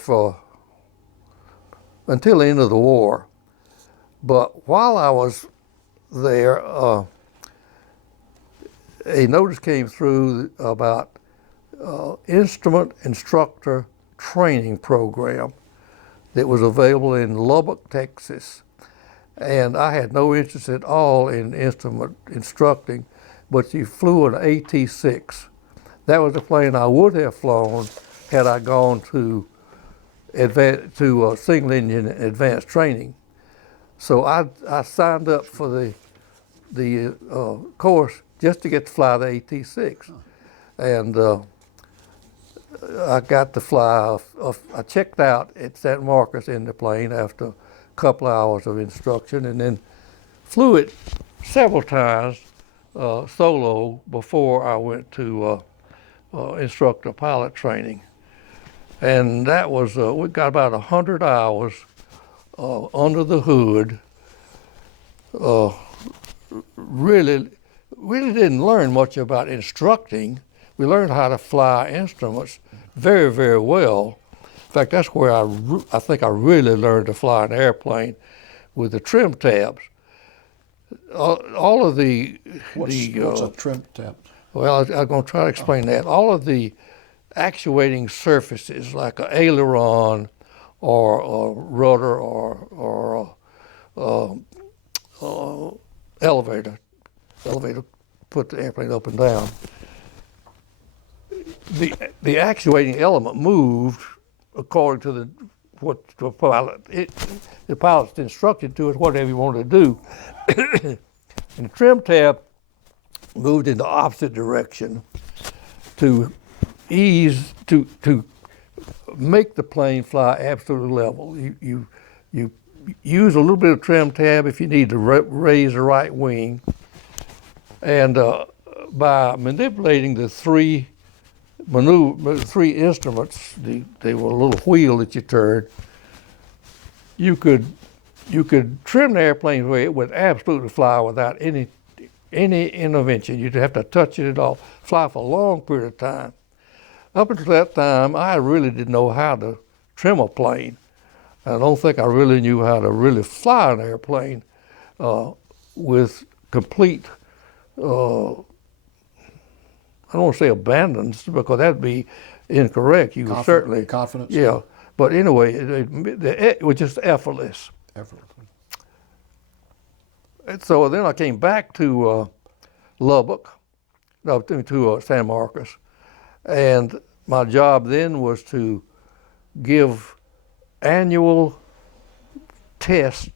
until the end of the war. But while I was there, a notice came through about instrument instructor training program that was available in Lubbock, Texas. And I had no interest at all in instrument instructing, but you flew an AT-6. That was the plane I would have flown had I gone to single engine advanced training. So I signed up for the course just to get to fly the AT-6. And I got to fly, I checked out at San Marcos in the plane after a couple hours of instruction, and then flew it several times solo before I went to instructor pilot training. And that was, we got about 100 hours under the hood. Really didn't learn much about instructing. We learned how to fly instruments very, very well. In fact, that's where I think I really learned to fly an airplane, with the trim tabs. All of the... What's a trim tab? Well, I'm going to try to explain that. All of the actuating surfaces, like an aileron or a rudder or elevator put the airplane up and down. The actuating element moved according to what the pilot's instructed to it, whatever you wanted to do. And the trim tab moved in the opposite direction to make the plane fly absolutely level. You use a little bit of trim tab if you need to raise the right wing, and by manipulating the three instruments, they were a little wheel that you turned, you could trim the airplane where it would absolutely fly without any intervention. You'd have to touch it at all, fly for a long period of time. Up until that time, I really didn't know how to trim a plane. I don't think I really knew how to really fly an airplane with complete, I don't want to say abandon, because that'd be incorrect. You would certainly... Confidence? Yeah. But anyway, it was just effortless. Effortless. And so then I came back to Lubbock, to San Marcos, and my job then was to give annual test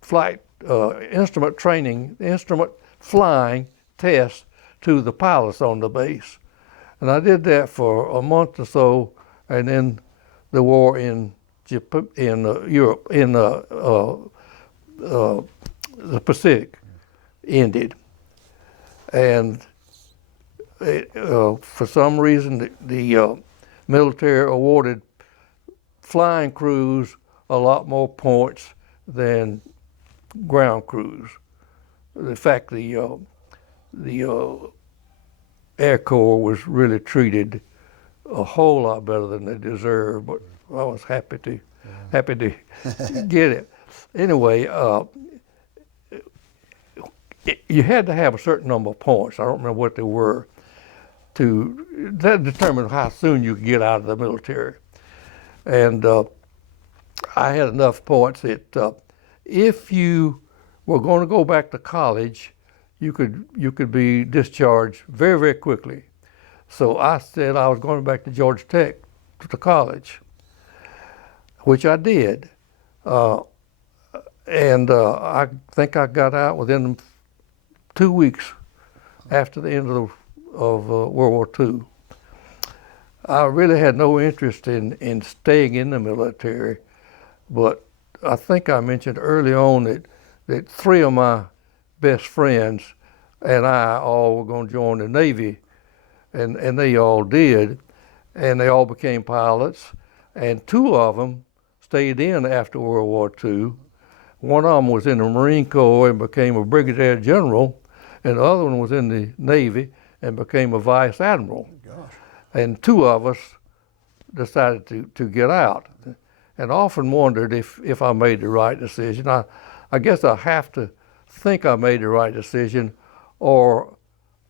flight instrument training, instrument flying tests to the pilots on the base. And I did that for a month or so, and then the war in Europe, in the Pacific, ended. And for some reason, the military awarded flying crews a lot more points than ground crews. In fact, the Air Corps was really treated a whole lot better than they deserved, but I was happy to get it. Anyway, you had to have a certain number of points. I don't remember what they were. That determined how soon you could get out of the military. And I had enough points that if you were going to go back to college, you could be discharged very, very quickly. So I said I was going back to Georgia Tech to college, which I did. And I think I got out within 2 weeks after the end of World War II. I really had no interest in staying in the military, but I think I mentioned early on that 3 of my best friends and I all were going to join the Navy, and they all did, and they all became pilots, and 2 of them stayed in after World War II. One of them was in the Marine Corps and became a brigadier general, and the other one was in the Navy and became a vice admiral. Gosh. And 2 of us decided to get out, and often wondered if I made the right decision. I guess I have to think I made the right decision, or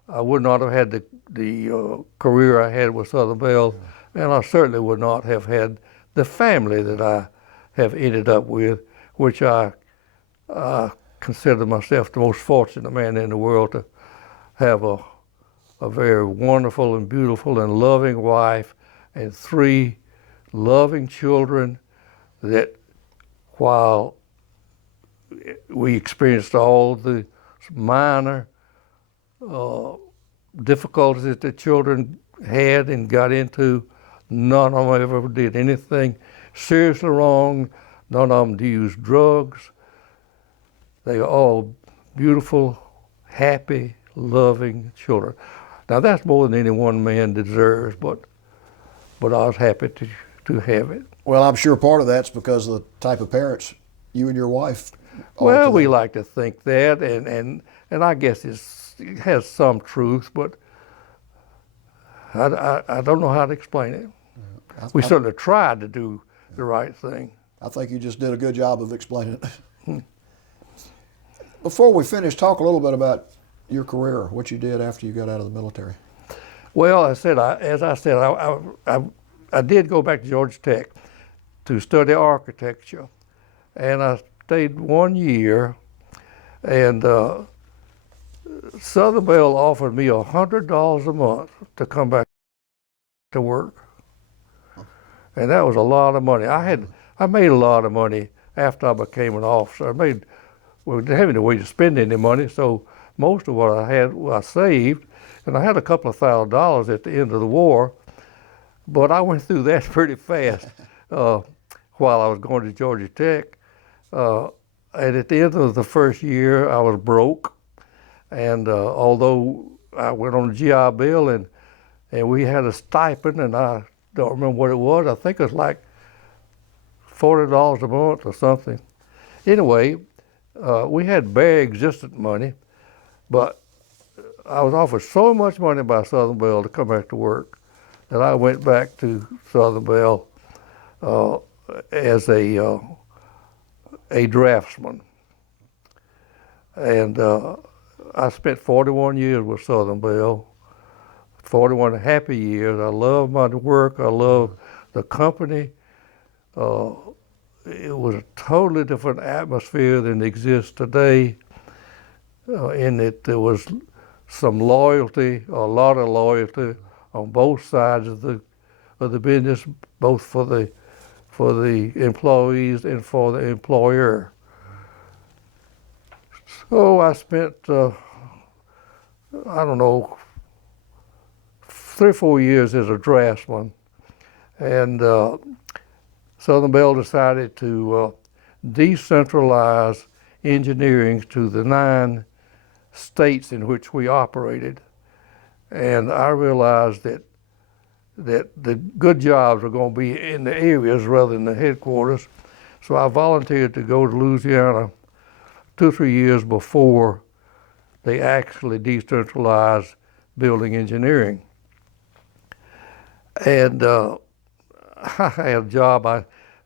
I would not have had the career I had with Southern Bell, and I certainly would not have had the family that I have ended up with, which I consider myself the most fortunate man in the world to have a very wonderful and beautiful and loving wife and 3 loving children that, while we experienced all the minor difficulties that the children had and got into, none of them ever did anything seriously wrong. None of them used drugs. They are all beautiful, happy, loving children. Now that's more than any one man deserves, but I was happy to have it. Well, I'm sure part of that's because of the type of parents you and your wife are. Well, we like to think that, and I guess it has some truth, but I don't know how to explain it. We certainly tried to do the right thing. I think you just did a good job of explaining it. Before we finish, talk a little bit about your career, what you did after you got out of the military. Well, as I said, I did go back to Georgia Tech to study architecture, and I stayed 1 year, and Southern Bell offered me $100 a month to come back to work, and that was a lot of money. I made a lot of money after I became an officer. We didn't have any way to spend any money, so most of what I had I saved, and I had a couple of $1,000 at the end of the war, but I went through that pretty fast while I was going to Georgia Tech. And at the end of the first year, I was broke, and although I went on a GI Bill and we had a stipend, and I don't remember what it was. I think it was like $40 a month or something. Anyway, we had bare existent money, but I was offered so much money by Southern Bell to come back to work that I went back to Southern Bell as a draftsman. And I spent 41 years with Southern Bell, 41 happy years. I love my work. I love the company. It was a totally different atmosphere than exists today, in that there was some loyalty, a lot of loyalty on both sides of the business, both for the employees and for the employer. So I spent, I don't know, 3 or 4 years as a draftsman, and Southern Bell decided to decentralize engineering to the 9 states in which we operated. And I realized that the good jobs are going to be in the areas rather than the headquarters. So I volunteered to go to Louisiana 2 or 3 years before they actually decentralized building engineering. And I had a job.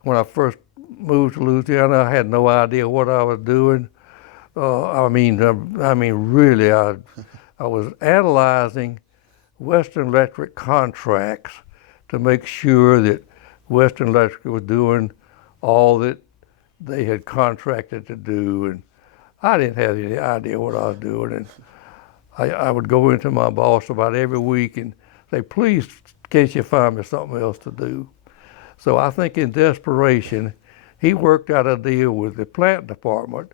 When I first moved to Louisiana, I had no idea what I was doing. I mean, really, I was analyzing Western Electric contracts to make sure that Western Electric was doing all that they had contracted to do, and I didn't have any idea what I was doing. And I would go into my boss about every week and say, please, can't you find me something else to do? So I think in desperation, he worked out a deal with the plant department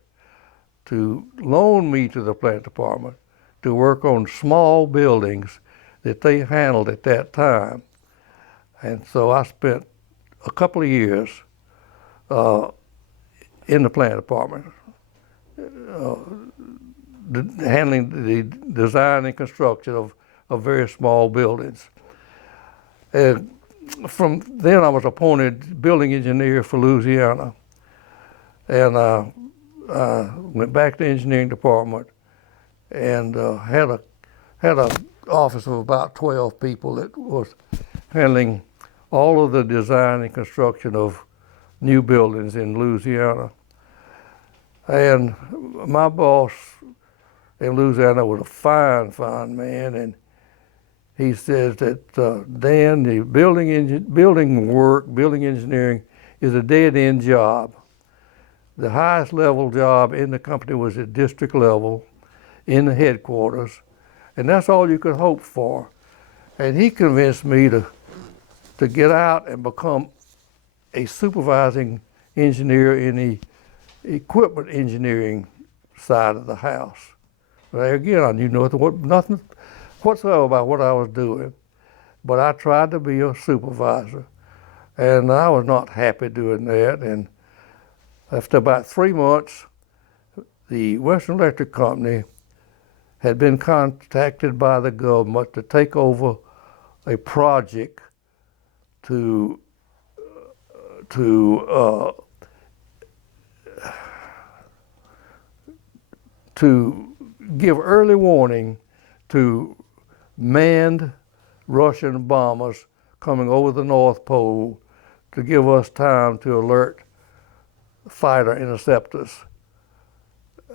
to loan me to the plant department to work on small buildings that they handled at that time. And so I spent a couple of years in the plant department, handling the design and construction of very small buildings. And from then I was appointed building engineer for Louisiana. And I went back to the engineering department and had a office of about 12 people that was handling all of the design and construction of new buildings in Louisiana. And my boss in Louisiana was a fine, fine man, and he says that, Dan, the building engineering is a dead-end job. The highest level job in the company was at district level in the headquarters, and that's all you could hope for. And he convinced me to get out and become a supervising engineer in the equipment engineering side of the house. There again, I knew nothing whatsoever about what I was doing, but I tried to be a supervisor, and I was not happy doing that. And after about 3 months, the Western Electric Company had been contacted by the government to take over a project to give early warning to manned Russian bombers coming over the North Pole to give us time to alert fighter interceptors.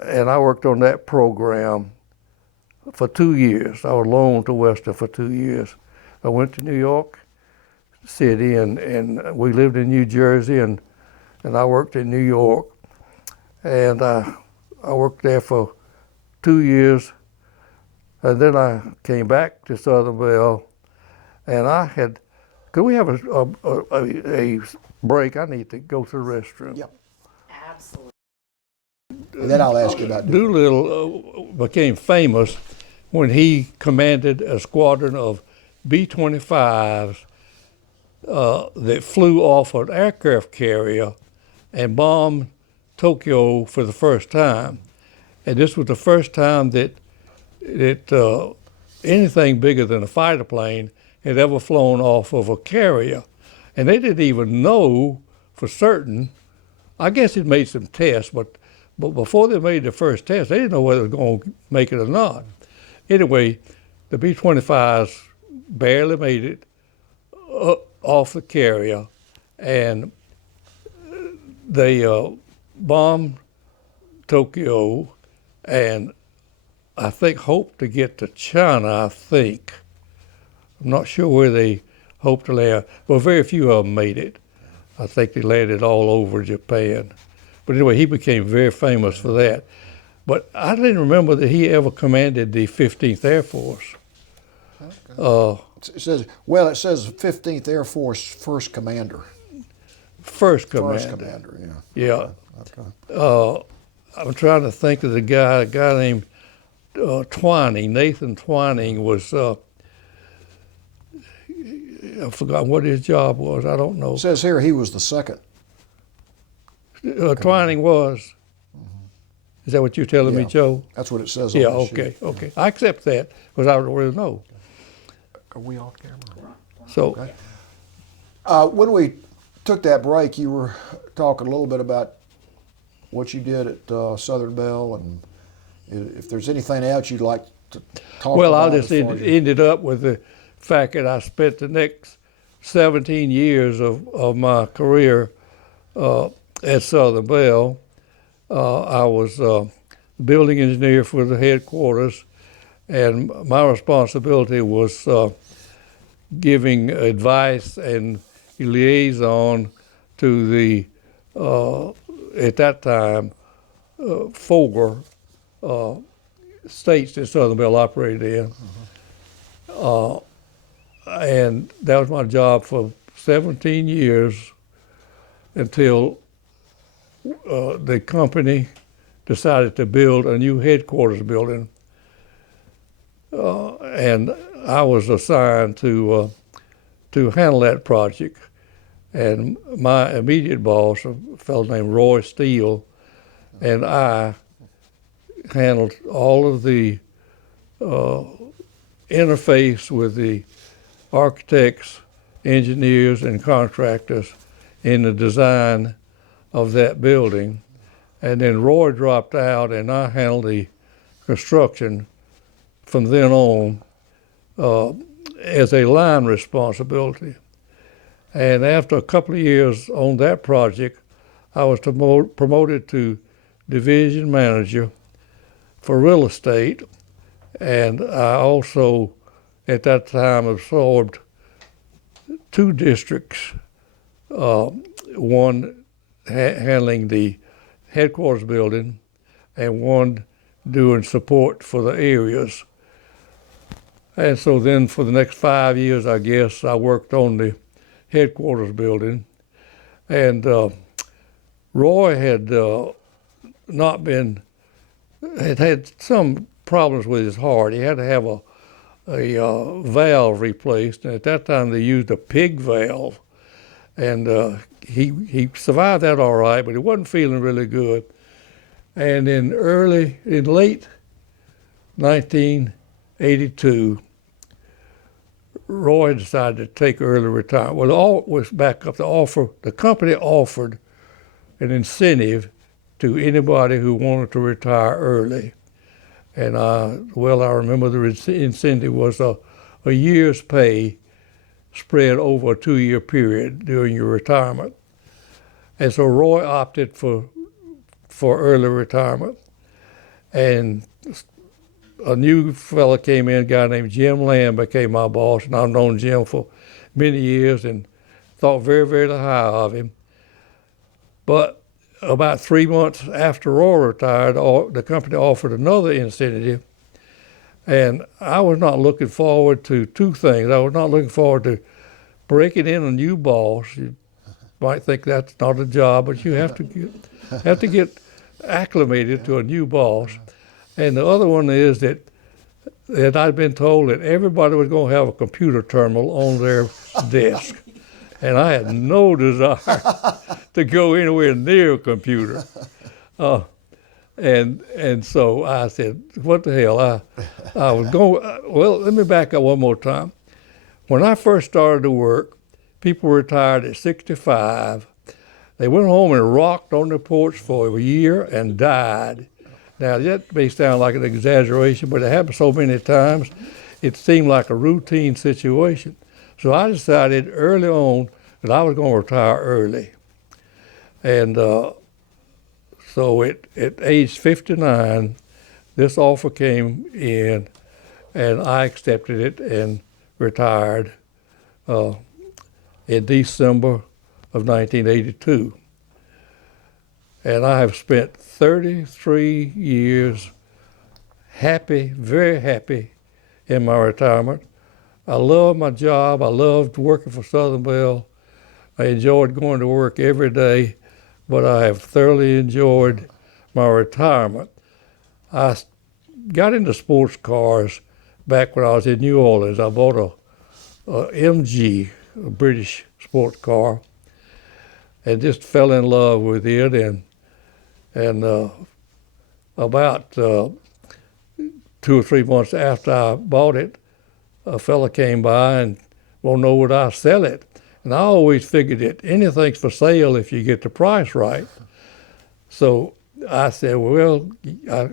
And I worked on that program for 2 years. I was loaned to Western for 2 years. I went to New York City and we lived in New Jersey and I worked in New York. And I worked there for 2 years. And then I came back to Southern Bell and could we have a break? I need to go to the restroom. Yep. Absolutely. And then I'll ask you about Doolittle became famous when he commanded a squadron of B-25s that flew off an aircraft carrier and bombed Tokyo for the first time. And this was the first time that anything bigger than a fighter plane had ever flown off of a carrier. And they didn't even know for certain. I guess it made some tests, but before they made the first test, they didn't know whether it was going to make it or not. Anyway, the B-25s barely made it off the carrier, and they bombed Tokyo, and I think hoped to get to China, I think. I'm not sure where they hoped to land. Well, very few of them made it. I think they landed all over Japan. But anyway, he became very famous for that. But I didn't remember that he ever commanded the 15th Air Force. it says 15th Air Force First Commander. First Commander. First Commander, yeah. Yeah. Okay. I'm trying to think of a guy named Twining. Nathan Twining was, I forgot what his job was. I don't know. It says here he was the second. Twining was. Is that what you're telling me, Joe? That's what it says on Yeah, the okay, sheet. okay. I accept that because I don't really know. Are we off camera? So, Okay. When we took that break, you were talking a little bit about what you did at Southern Bell, and if there's anything else you'd like to talk well, about. I just ended up with the fact that I spent the next 17 years of my career at Southern Bell. I was building engineer for the headquarters, and my responsibility was giving advice and liaison to the at that time, 4 states that Southern Bell operated in. And that was my job for 17 years until the company decided to build a new headquarters building. And I was assigned to handle that project. And my immediate boss, a fellow named Roy Steele, and I handled all of the interface with the architects, engineers, and contractors in the design of that building. And then Roy dropped out, and I handled the construction from then on as a line responsibility. And after a couple of years on that project, I was promoted to division manager for real estate, and I also, at that time, absorbed 2 districts, one handling the headquarters building and one doing support for the areas. And so then for the next 5 years, I guess, I worked on the headquarters building. And Roy had had some problems with his heart. He had to have a valve replaced, and at that time they used a pig valve. And he survived that all right, but he wasn't feeling really good. And in late 1982, Roy decided to take early retirement. Well, all was back up. The company offered an incentive to anybody who wanted to retire early. And I remember the incentive was a year's pay spread over a 2-year period during your retirement. And so Roy opted for early retirement. And a new fella came in, a guy named Jim Lamb became my boss, and I've known Jim for many years and thought very, very high of him. But about 3 months after Roy retired, the company offered another incentive, and I was not looking forward to 2 things. I was not looking forward to breaking in a new boss. You might think that's not a job, but you have to get acclimated to a new boss. And the other one is that I'd been told that everybody was going to have a computer terminal on their desk. And I had no desire to go anywhere near a computer. And so I said, what the hell? I was going, well, let me back up one more time. When I first started to work, people retired at 65. They went home and rocked on the porch for a year and died. Now, that may sound like an exaggeration, but it happened so many times, it seemed like a routine situation. So I decided early on that I was going to retire early. And so at age 59, this offer came in, and I accepted it and retired in December of 1982. And I have spent 33 years happy, very happy in my retirement. I love my job. I loved working for Southern Bell. I enjoyed going to work every day, but I have thoroughly enjoyed my retirement. I got into sports cars back when I was in New Orleans. I bought a MG, a British sports car, and just fell in love with it. And about 2 or 3 months after I bought it, a fella came by and wanted to know would I sell it. And I always figured that anything's for sale if you get the price right. So I said, well, I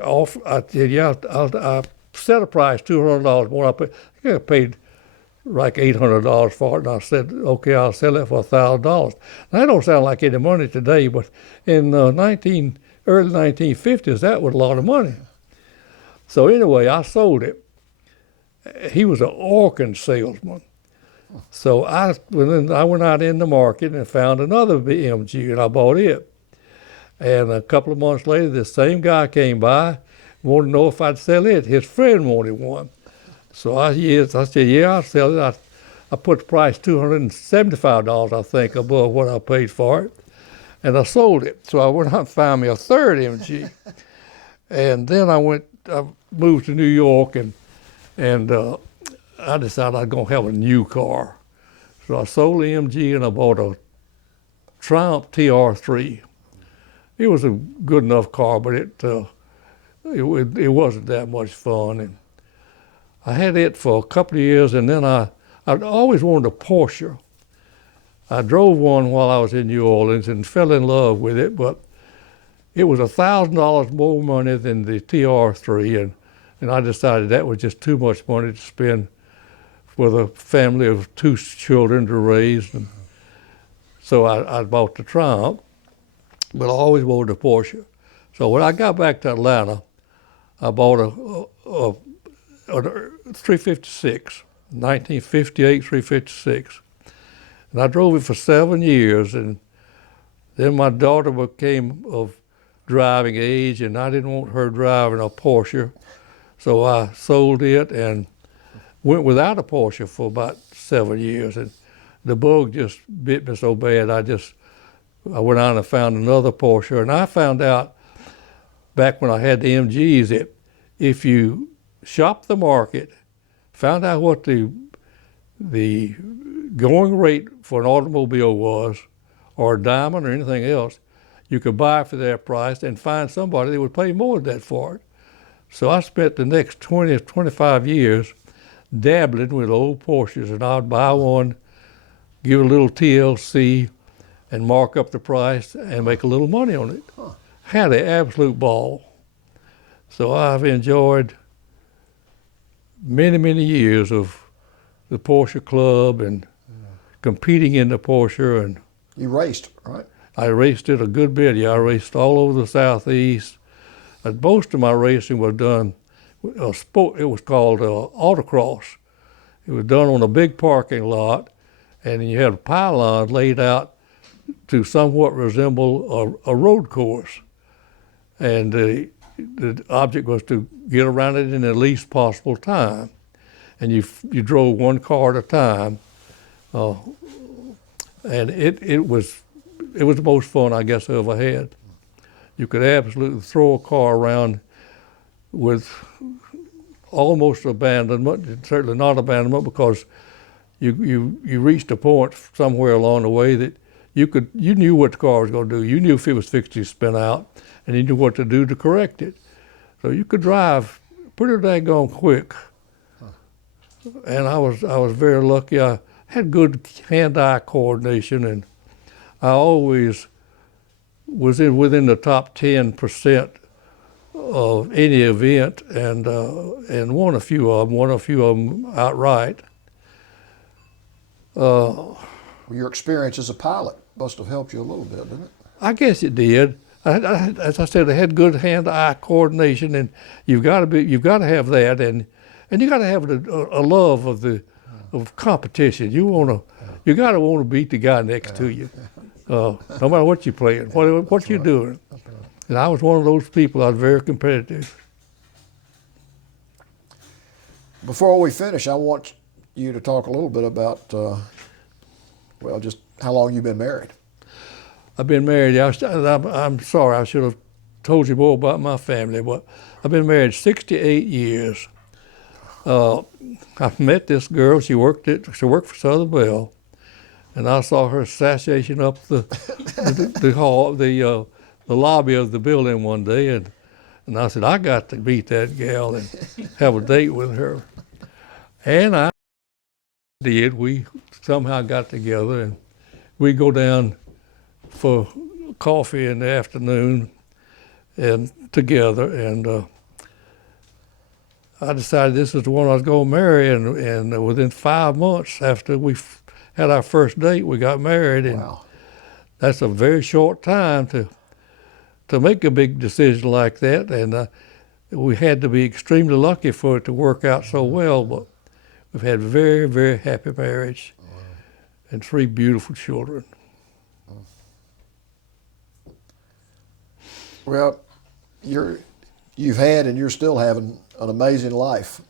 set a price, $200 more. I paid like $800 for it, and I said, okay, I'll sell it for $1,000. That don't sound like any money today, but in early 1950s, that was a lot of money. So anyway, I sold it. He was an organ salesman. So I went out in the market and found another BMG, and I bought it. And a couple of months later, this same guy came by, wanted to know if I'd sell it. His friend wanted one. So I said, yeah, I'll sell it. I put the price $275, I think, above what I paid for it. And I sold it. So I went out and found me a third MG. And then I moved to New York, and I decided I was going to have a new car. So I sold the MG and I bought a Triumph TR3. It was a good enough car, but it wasn't that much fun. And I had it for a couple of years, and then I always wanted a Porsche. I drove one while I was in New Orleans and fell in love with it, but it was $1,000 more money than the TR3, and I decided that was just too much money to spend with a family of 2 children to raise. And so I bought the Triumph, but I always wanted a Porsche. So when I got back to Atlanta, I bought a 356, 1958 356. And I drove it for 7 years, and then my daughter became of driving age, and I didn't want her driving a Porsche. So I sold it and went without a Porsche for about 7 years. And the bug just bit me so bad, I went out and found another Porsche. And I found out back when I had the MGs that if you shop the market, found out what the going rate for an automobile was, or a diamond or anything else, you could buy it for that price and find somebody that would pay more than that for it. So I spent the next 20 or 25 years dabbling with old Porsches, and I'd buy one, give it a little TLC, and mark up the price and make a little money on it. Had an absolute ball. So I've enjoyed many, many years of the Porsche Club and competing in the Porsche. And You raced, right? I raced it a good bit. Yeah, I raced all over the Southeast. And most of my racing was done, it was called autocross. It was done on a big parking lot, and you had a pylon laid out to somewhat resemble a road course. And the object was to get around it in the least possible time. And you drove one car at a time. And it was the most fun I guess I ever had. You could absolutely throw a car around with almost abandonment, certainly not abandonment, because you reached a point somewhere along the way that you knew what the car was going to do. You knew if it was fixed to spin out, and you knew what to do to correct it. So you could drive pretty daggone quick. And I was very lucky. I had good hand-eye coordination, and I always was within the top 10% of any event, and won a few of them outright. Your experience as a pilot must have helped you a little bit, didn't it? I guess it did. As I said, I had good hand-eye coordination, and you've got to have that, and you got to have a love of competition. You got to want to beat the guy next to you, no matter what you're playing, what you're doing. And I was one of those people. I was very competitive. Before we finish, I want you to talk a little bit about, just how long you've been married. I've been married. I'm sorry, I should have told you more about my family, but I've been married 68 years. I met this girl. She worked for Southern Bell, and I saw her sashaying up the hall, the lobby of the building one day, and I said, I got to meet that gal and have a date with her. And I did. We somehow got together, and we go down for coffee in the afternoon and together, and I decided this is the one I was going to marry, and within 5 months after we had our first date, we got married. And Wow. That's a very short time to make a big decision like that, and we had to be extremely lucky for it to work out so well, but we've had very, very happy marriage and 3 beautiful children. Well, you've had and you're still having an amazing life.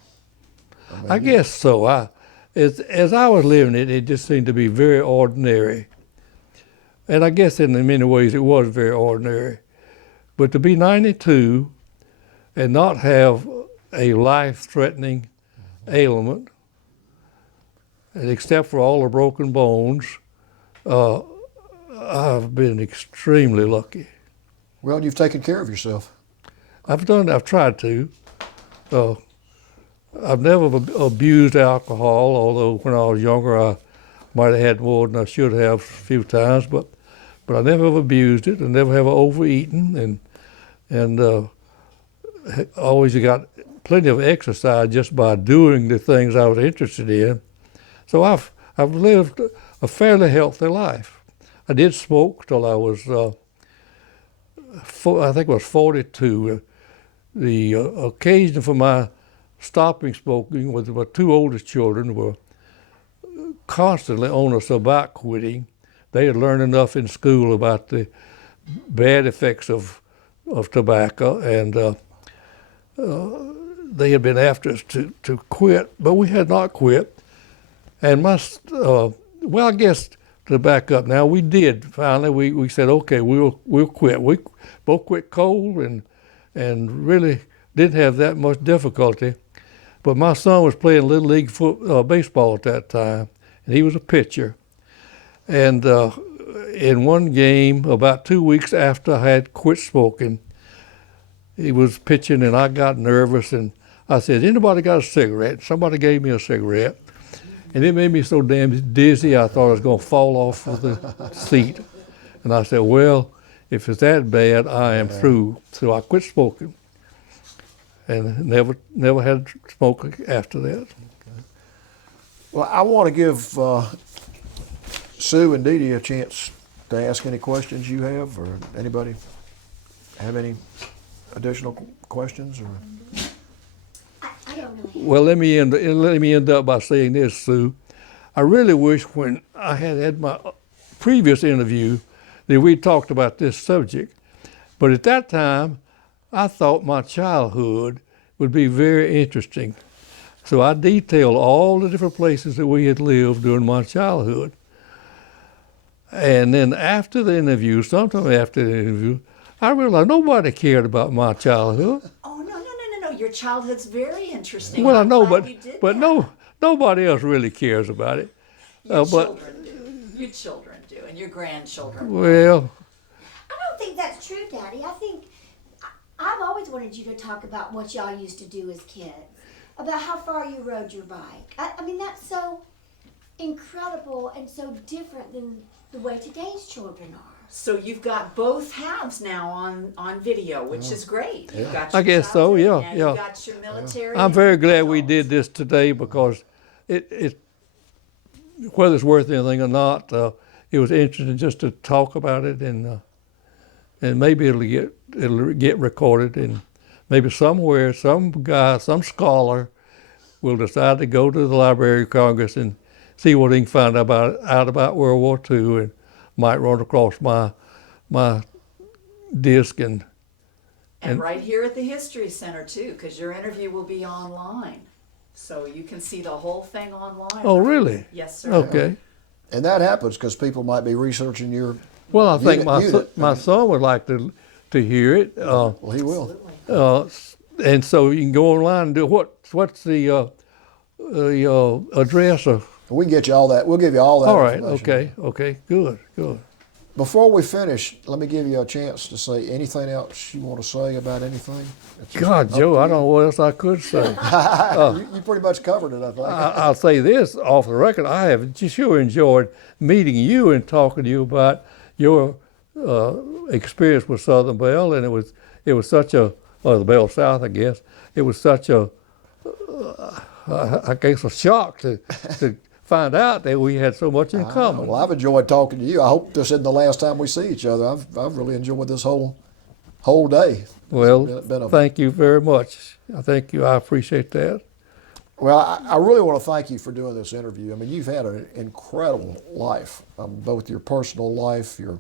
I guess so. As I was living it, it just seemed to be very ordinary. And I guess in many ways it was very ordinary. But to be 92 and not have a life-threatening ailment, and except for all the broken bones, I've been extremely lucky. Well, you've taken care of yourself. I've tried to. I've never abused alcohol, although when I was younger I might have had more than I should have a few times, but I never have abused it. I never have overeaten, and always got plenty of exercise just by doing the things I was interested in. So I've lived a fairly healthy life. I did smoke till I was, I think it was 42. The occasion for my stopping smoking was my two oldest children were constantly on us about quitting. They had learned enough in school about the bad effects of tobacco, and they had been after us to quit, but we had not quit. And well, I guess to back up now, we did finally. We said, okay, we'll quit. We both quit cold and really didn't have that much difficulty. But my son was playing Little League baseball at that time, and he was a pitcher. And in one game, about 2 weeks after I had quit smoking, he was pitching, and I got nervous, and I said, anybody got a cigarette? Somebody gave me a cigarette, and it made me so damn dizzy I thought I was going to fall off of the seat. And I said, well, if it's that bad, I am through. So I quit smoking, and never had to smoke after that. Well, I want to give Sue and Dee Dee a chance to ask any questions you have, or anybody have any additional questions? Or I don't know. Well, let me end up by saying this, Sue. I really wish when I had my previous interview that we talked about this subject. But at that time, I thought my childhood would be very interesting. So I detailed all the different places that we had lived during my childhood. And then after the interview, sometime after the interview, I realized nobody cared about my childhood. Oh, no. Your childhood's very interesting. Well, I I'm know, glad you did but that. nobody else really cares about it. Your but children do. Your children do, and your grandchildren. well, I don't think that's true, Daddy. I think I've always wanted you to talk about what y'all used to do as kids, about how far you rode your bike. I mean, that's so incredible and so different than the way today's children are. So you've got both halves now on video, which is great. You've got I your guess so, childhood, yeah, now yeah. You've got your military. I'm and very glad we adults. did this today because it whether it's worth anything or not, it was interesting just to talk about it, and maybe it'll get recorded, and maybe somewhere some guy, some scholar, will decide to go to the Library of Congress and see what he can find out about World War II, and might run across my disc And right here at the History Center too, because your interview will be online. So you can see the whole thing online. Oh, really? Yes, sir. Okay. and that happens because people might be researching your. Well, I think Unit. my son would like to hear it. Well, he will. And so you can go online and do what's the address of? We can get you all that. We'll give you all that. All right. information. Okay. Good. Before we finish, let me give you a chance to say anything else you want to say about anything. It's God, up Joe, to I you. don't know what else I could say. You pretty much covered it, I think. I'll say this off the record. I have sure enjoyed meeting you and talking to you about your experience with Southern Bell, and it was such a, or the Bell South, I guess. It was such a, I guess, a shock to find out that we had so much in common. Well, I've enjoyed talking to you. I hope this isn't the last time we see each other. I've really enjoyed this whole day. Well, been a- thank you very much. Thank you. I appreciate that. Well, I really want to thank you for doing this interview. I mean, you've had an incredible life, both your personal life, your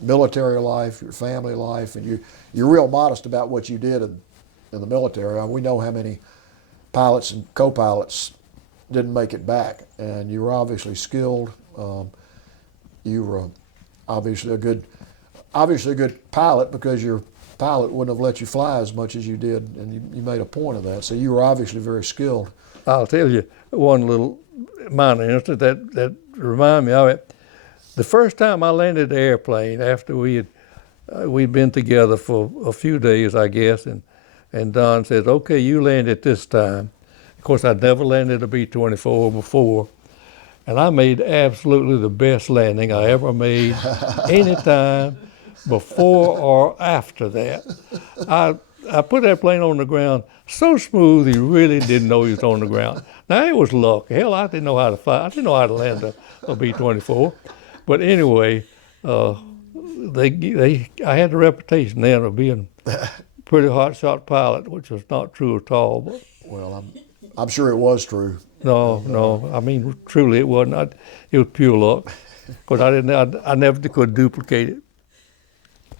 military life, your family life, and you're real modest about what you did in the military. We know how many pilots and co-pilots didn't make it back, and you were obviously skilled. You were obviously a good pilot, because your pilot wouldn't have let you fly as much as you did, and you made a point of that. So you were obviously very skilled. I'll tell you one little minor incident that remind me of it. The first time I landed the airplane after we'd been together for a few days, I guess, and Don says, "Okay, you land it this time." Of course, I'd never landed a B-24 before, and I made absolutely the best landing I ever made any time before or after that. I put that plane on the ground so smooth you really didn't know he was on the ground. Now, it was luck. Hell, I didn't know how to fly. I didn't know how to land a B-24. But anyway, I had the reputation then of being a pretty hot shot pilot, which was not true at all. But Well, I'm sure it was true. no. I mean, truly it wasn't. It was pure luck, because I never could duplicate it.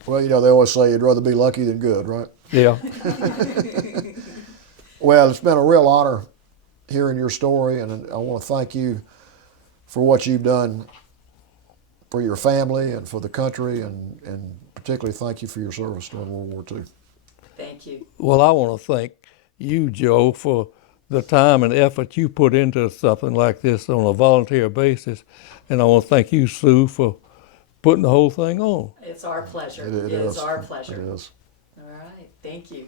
Well, they always say you'd rather be lucky than good, right? Yeah. Well, it's been a real honor hearing your story, and I want to thank you for what you've done for your family and for the country, and particularly thank you for your service during World War II. Thank you. Well, I want to thank you, Joe, for the time and effort you put into something like this on a volunteer basis, and I want to thank you, Sue, for putting the whole thing on. It's our pleasure. It It is is. our pleasure. It is. All right. Thank you.